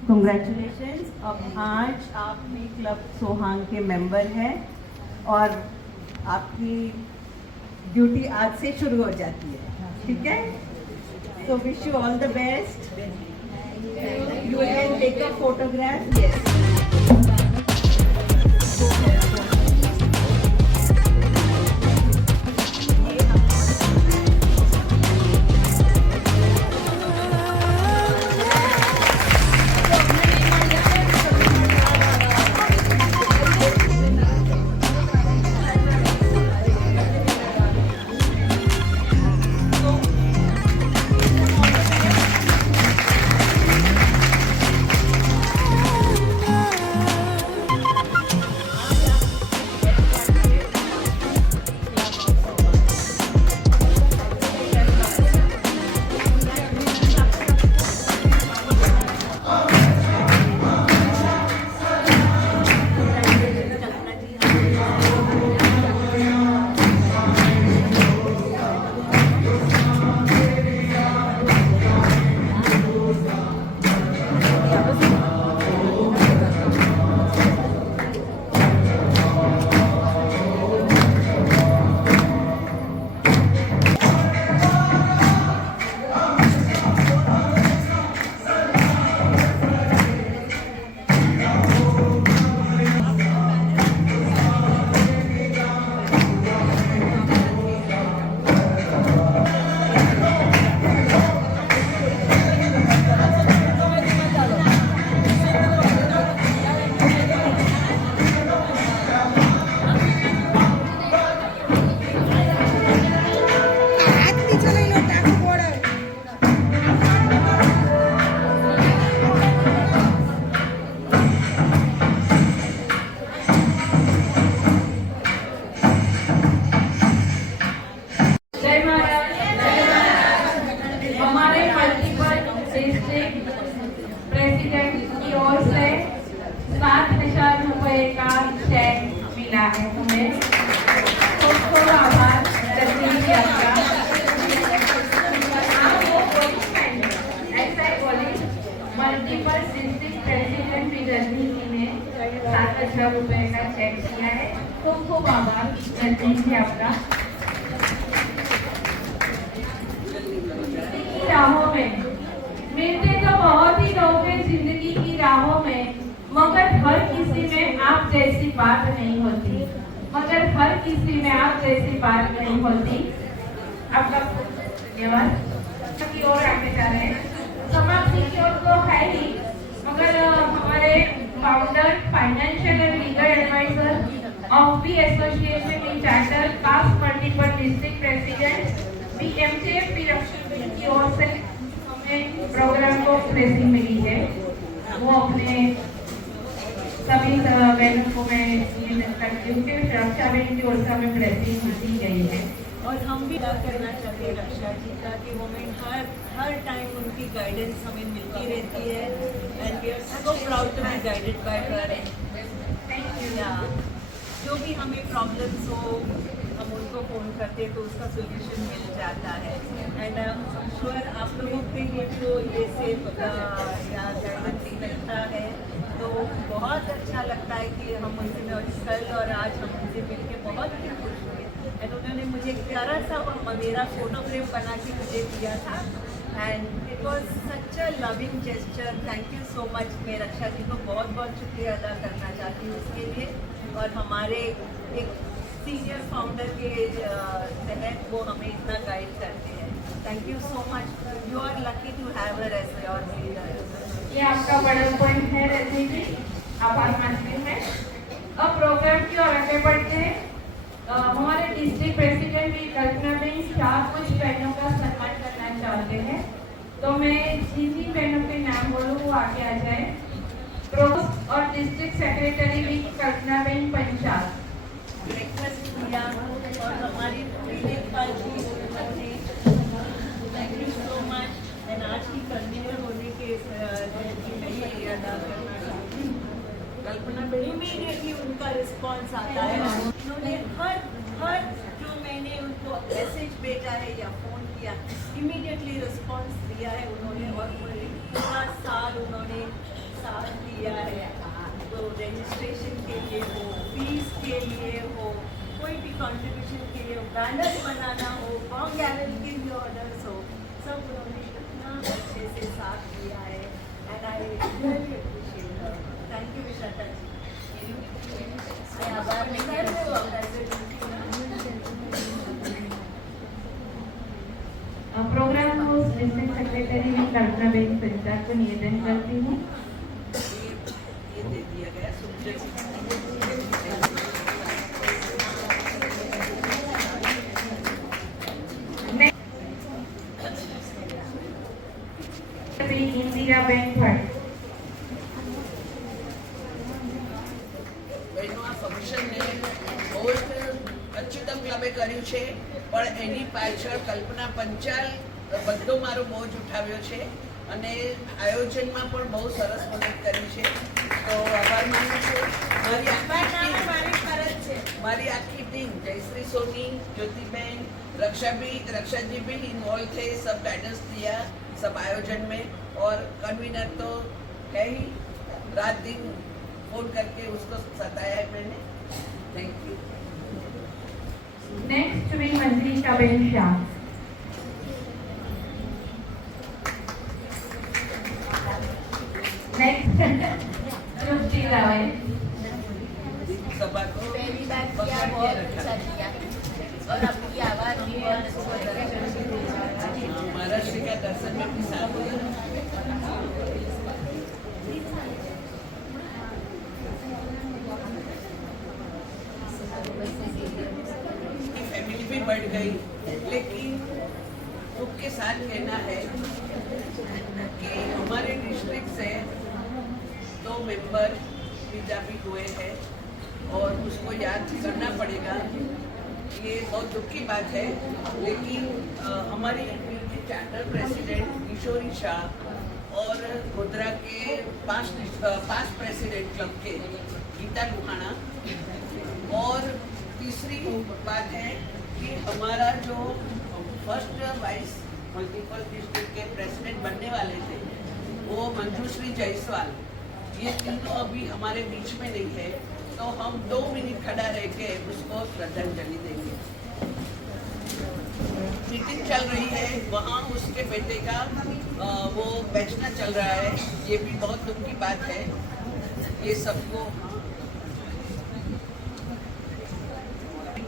कंग्रेचुलेशंस। अब आज आप भी क्लब सोहांग के मेंबर हैं और आपकी ड्यूटी आज से शुरू हो जाती है, ठीक है। So wish you all the best. You can take a photograph. Yes. 5,00,000 रुपए का चेक दिया है। खूब खूब आभार रजनी जी आपका। राहों में मिलते तो बहुत ही लोग हैं जिंदगी की राहों में, मगर हर किसी में आप जैसी बात नहीं होती, मगर हर किसी में आप जैसी बात नहीं होती। आपका धन्यवाद। की ओर आगे जा रहे हैं, समाप्ति की ओर तो है ही, मगर हमारे founder, financial and legal adviser of B association in charter, past multiple district president BMJF की ओर से हमें प्रोग्राम को ब्लेसिंग मिली है। वो अपने सभी बहनों को मैं ये करती हूँ कि रक्षा बहन की ओर से हमें ब्लेसिंग दी गई है। और हम भी याद करना चाहते हैं रक्षा जी का कि वुमेन हर टाइम उनकी गाइडेंस हमें मिलती रहती है and we are so proud to be guided by her. जो भी हमें प्रॉब्लम्स हो हम उनको फ़ोन करते हैं तो उसका सोल्यूशन मिल जाता है। एंड श्योर आप लोगों के लिए जो ये सेफ या गाइडेंस मिलता है तो बहुत अच्छा लगता है कि हम उनसे कल और आज हम उनसे मिल के बहुत ही खुश हुए। एंड उन्होंने मुझे एक प्यारा सा मेरा फोटोग्राफ बना के मुझे दिया था and it was such a loving gesture. Thank you so much. मैं रक्षा जी को बहुत बहुत शुक्रिया अदा करना चाहती हूँ उसके लिए, और हमारे एक सीनियर फाउंडर के तहत वो हमें इतना गाइड करते हैं। Thank you so much. You are lucky to have her as your leader. ये आपका बड़ा पॉइंट है रजनी जी, आभार मानते हैं। अब प्रोग्राम की ओर आगे बढ़ते हैं। हमारे डिस्ट्रिक्ट प्रेसिडेंट भी कल्पना बहन शाह कुछ बहनों का सम्मान करना चाहते हैं, तो मैं जिन बहनों के नाम बोलूँ वो आगे आ जाए। प्रोवोस्ट और डिस्ट्रिक्ट सेक्रेटरी भी कल्पना बहन पंचाल ब्रेकफास्ट किया और हमारी लेखपाल जी उन्होंने thank you so much. And आज की कन्वीनर होने के मैं ये अदा करना चाहती हूँ। कल्पना बड़ी इमीडिएटली उनका रिस्पॉन्स आता है। उन्होंने हर जो मैंने उनको मैसेज भेजा है या फ़ोन किया इमीडिएटली रिस्पॉन्स दिया है उन्होंने, और पूरा साल उन्होंने साथ दिया है। तो रजिस्ट्रेशन के लिए हो, फीस के लिए हो, कोई भी कंट्रीब्यूशन के लिए हो, बैनर बनाना हो, फॉर्म गैलरी के लिए ऑर्डर्स हो, सब उन्होंने इतना अच्छे से साथ दिया है। And I really appreciate her. Thank you Vishakha ji. Programme को डिस्ट्रिक्ट सेक्रेटरी कल्पना बहन पंचाल को निवेदन करती हूँ। ये दे दिया गया इंदिरा बहन भट्ट। ફંક્શનને બહુ જ અચ્યુતમ ક્લબે કર્યું છે, પણ એની પાછળ કલ્પના પંચાલ બધો મારો બોજ ઉઠાવ્યો છે અને આયોજનમાં પણ બહુ સરસ મદદ કરી છે, તો આભાર માનું છું। મારી આખી ટીમ જયશ્રી સોની, ज्योतिबेन, रक्षा जी भी इन्वॉल्व थे, सब गाइडेंस दिया सब आयोजन में, और कन्वीनर तो है ही, रात दिन फोन करके उसको सताया है मैंने। Thank you. नेक्स्ट भी मंत्रिका बहन शाह। नेक्स्ट रुचि रावल। सभा को पहली बार किया, बहुत अच्छा किया और आपकी आवाज भी बहुत महाराष्ट्र का दर्शन में भी साथ हुआ। फैमिली भी बढ़ गई, लेकिन दुख के साथ कहना है कि हमारे डिस्ट्रिक्ट से 2 मेंबर बीजेपी हुए हैं और उसको याद करना पड़ेगा। ये बहुत दुख की बात है, लेकिन हमारी चार्टर प्रेसिडेंट किशोरी शाह और गोधरा के 5 प्रेसिडेंट क्लब के गीता लुहाना, और तीसरी बात है कि हमारा जो फर्स्ट वाइस मल्टीपल डिस्ट्रिक्ट के प्रेसिडेंट बनने वाले थे वो मंजूश्री जायसवाल, ये तीनों अभी हमारे बीच में नहीं है, तो हम 2 मिनट खड़ा रह के उसको श्रद्धांजलि देंगे। मीटिंग चल रही है, वहाँ उसके बेटे का वो बेचना चल रहा है। ये भी बहुत दुख की बात है। ये सबको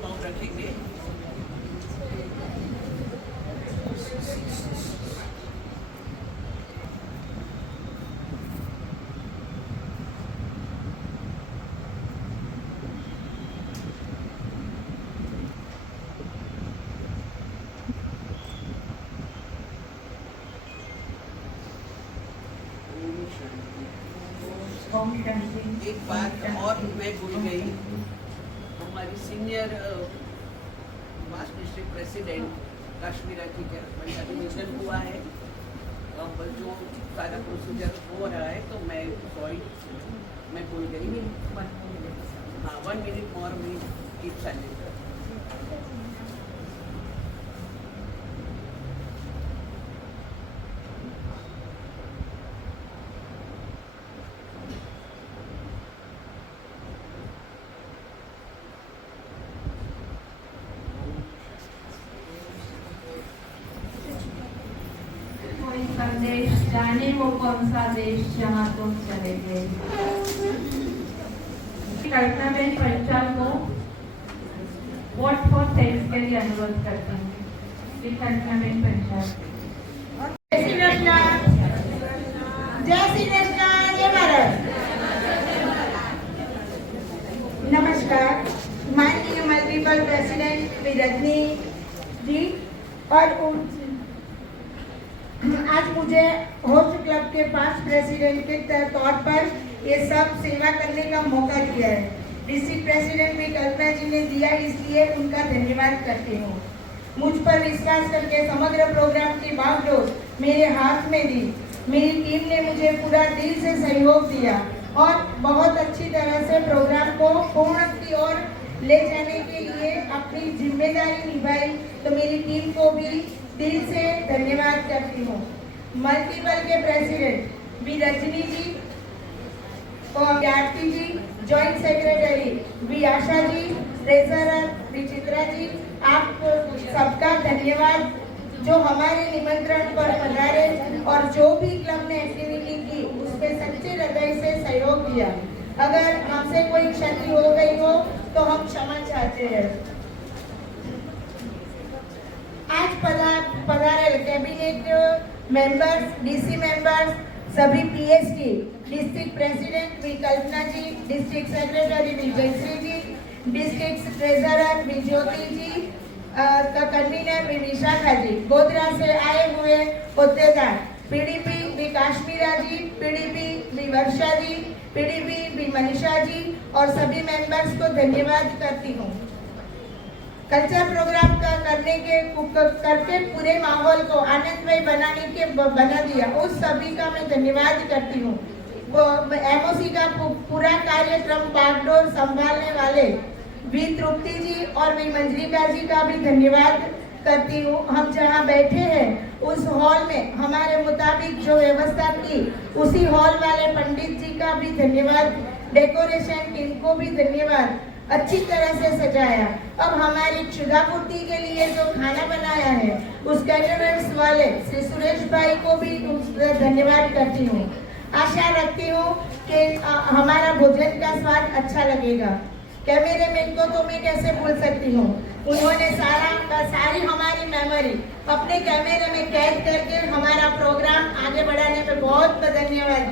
मौन रखेंगे। एक बात और मैं भूल गई, हमारी सीनियर मास डिस्ट्रिक्ट प्रेसिडेंट काश्मीरा जी के हस्बैंड का निधन हुआ है। अब जो सारा प्रोसीजर हो रहा है, तो मैं सॉरी मैं भूल गई। हाँ, 1 मिनट मोर मी कीप साइलेंट। संदेश, जाने वो कौन सा देश जहाँ तुम चले गए। कल्पनाबेन पंचाल को वोट फॉर सेक्स के लिए अनुरोध करती हूँ। कल्पनाबेन पंचाल। जय श्री कृष्ण, जय श्री कृष्ण, जय भारत। नमस्कार, माननीय मल्टीपल प्रेसिडेंट रजनी जी और आज मुझे होस्ट क्लब के पास प्रेसिडेंट के तौर पर ये सब सेवा करने का मौका दिया है। डिस्ट्रिक्ट प्रेसिडेंट भी कल्पना जी ने दिया, इसलिए उनका धन्यवाद करती हूँ। मुझ पर विश्वास करके समग्र प्रोग्राम की बागडोर मेरे हाथ में दी। मेरी टीम ने मुझे पूरा दिल से सहयोग दिया और बहुत अच्छी तरह से प्रोग्राम को पूर्ण की ओर ले जाने के लिए अपनी जिम्मेदारी निभाई। तो मेरी टीम को भी दिल से धन्यवाद करती हूँ। मल्टीपल के प्रेसिडेंट बी रजनी जी और आरती जी, joint secretary B Asha ji, treasurer B Chitra ji, आप सबका धन्यवाद जो हमारे निमंत्रण पर पधारे और जो भी क्लब ने एक्टिविटी की उसमें सच्चे हृदय से सहयोग दिया। अगर हमसे कोई क्षति हो गई हो तो हम क्षमा चाहते हैं। आज पधारेल कैबिनेट मेंबर्स, डीसी मेंबर्स, सभी PST, district president V Kalpana ji, district secretary V Jayshree ji, district treasurer V Jyoti ji, convenor V Vishakha ji, Godhra से आए हुए होद्देदार PDP V Kashmira ji, PDP V Varsha ji, PDP V Manisha ji और सभी मेंबर्स को धन्यवाद करती हूँ। कल्चर प्रोग्राम का करके पूरे माहौल को आनंदमय बना दिया, उस सभी का मैं धन्यवाद करती हूँ। वो एमओसी का पूरा कार्यक्रम बागडोर संभालने वाले वी तृप्ति जी और वी मंजरिका जी का भी धन्यवाद करती हूँ। हम जहाँ बैठे हैं उस हॉल में हमारे मुताबिक जो व्यवस्था की, उसी हॉल वाले पंडित जी का भी धन्यवाद, डेकोरेशन टीम को भी धन्यवाद, अच्छी तरह से सजाया। अब हमारी क्षुधापूर्ति के लिए जो खाना बनाया है उस कैटरर्स वाले श्री सुरेश भाई को भी धन्यवाद करती हूँ। आशा रखती हूँ कि हमारा भोजन का स्वाद अच्छा लगेगा। कैमरेमैन को तो मैं कैसे भूल सकती हूँ, उन्होंने सारी हमारी मेमोरी अपने कैमरे में कैद करके हमारा प्रोग्राम आगे बढ़ाने में बहुत धन्यवाद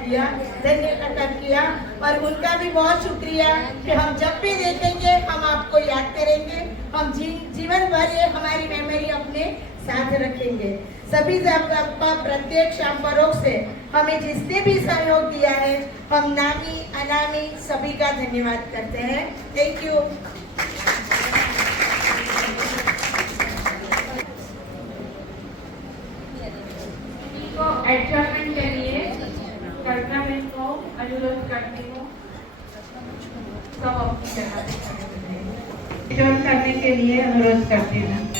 किया और उनका भी बहुत शुक्रिया कि हम जब भी देखेंगे हम आपको याद करेंगे, हम जीवन भर ये हमारी मेमोरी अपने साथ रखेंगे। सभी आपका प्रत्यक्ष या परोक्ष से हमें जिसने भी सहयोग दिया है, हम नामी अनामी सभी का धन्यवाद करते हैं। Thank you. एडजर्नमेंट के लिए कल्पना बेन को अनुरोध करती हूँ, सब अपनी जगह पे करने के लिए अनुरोध करती हूँ।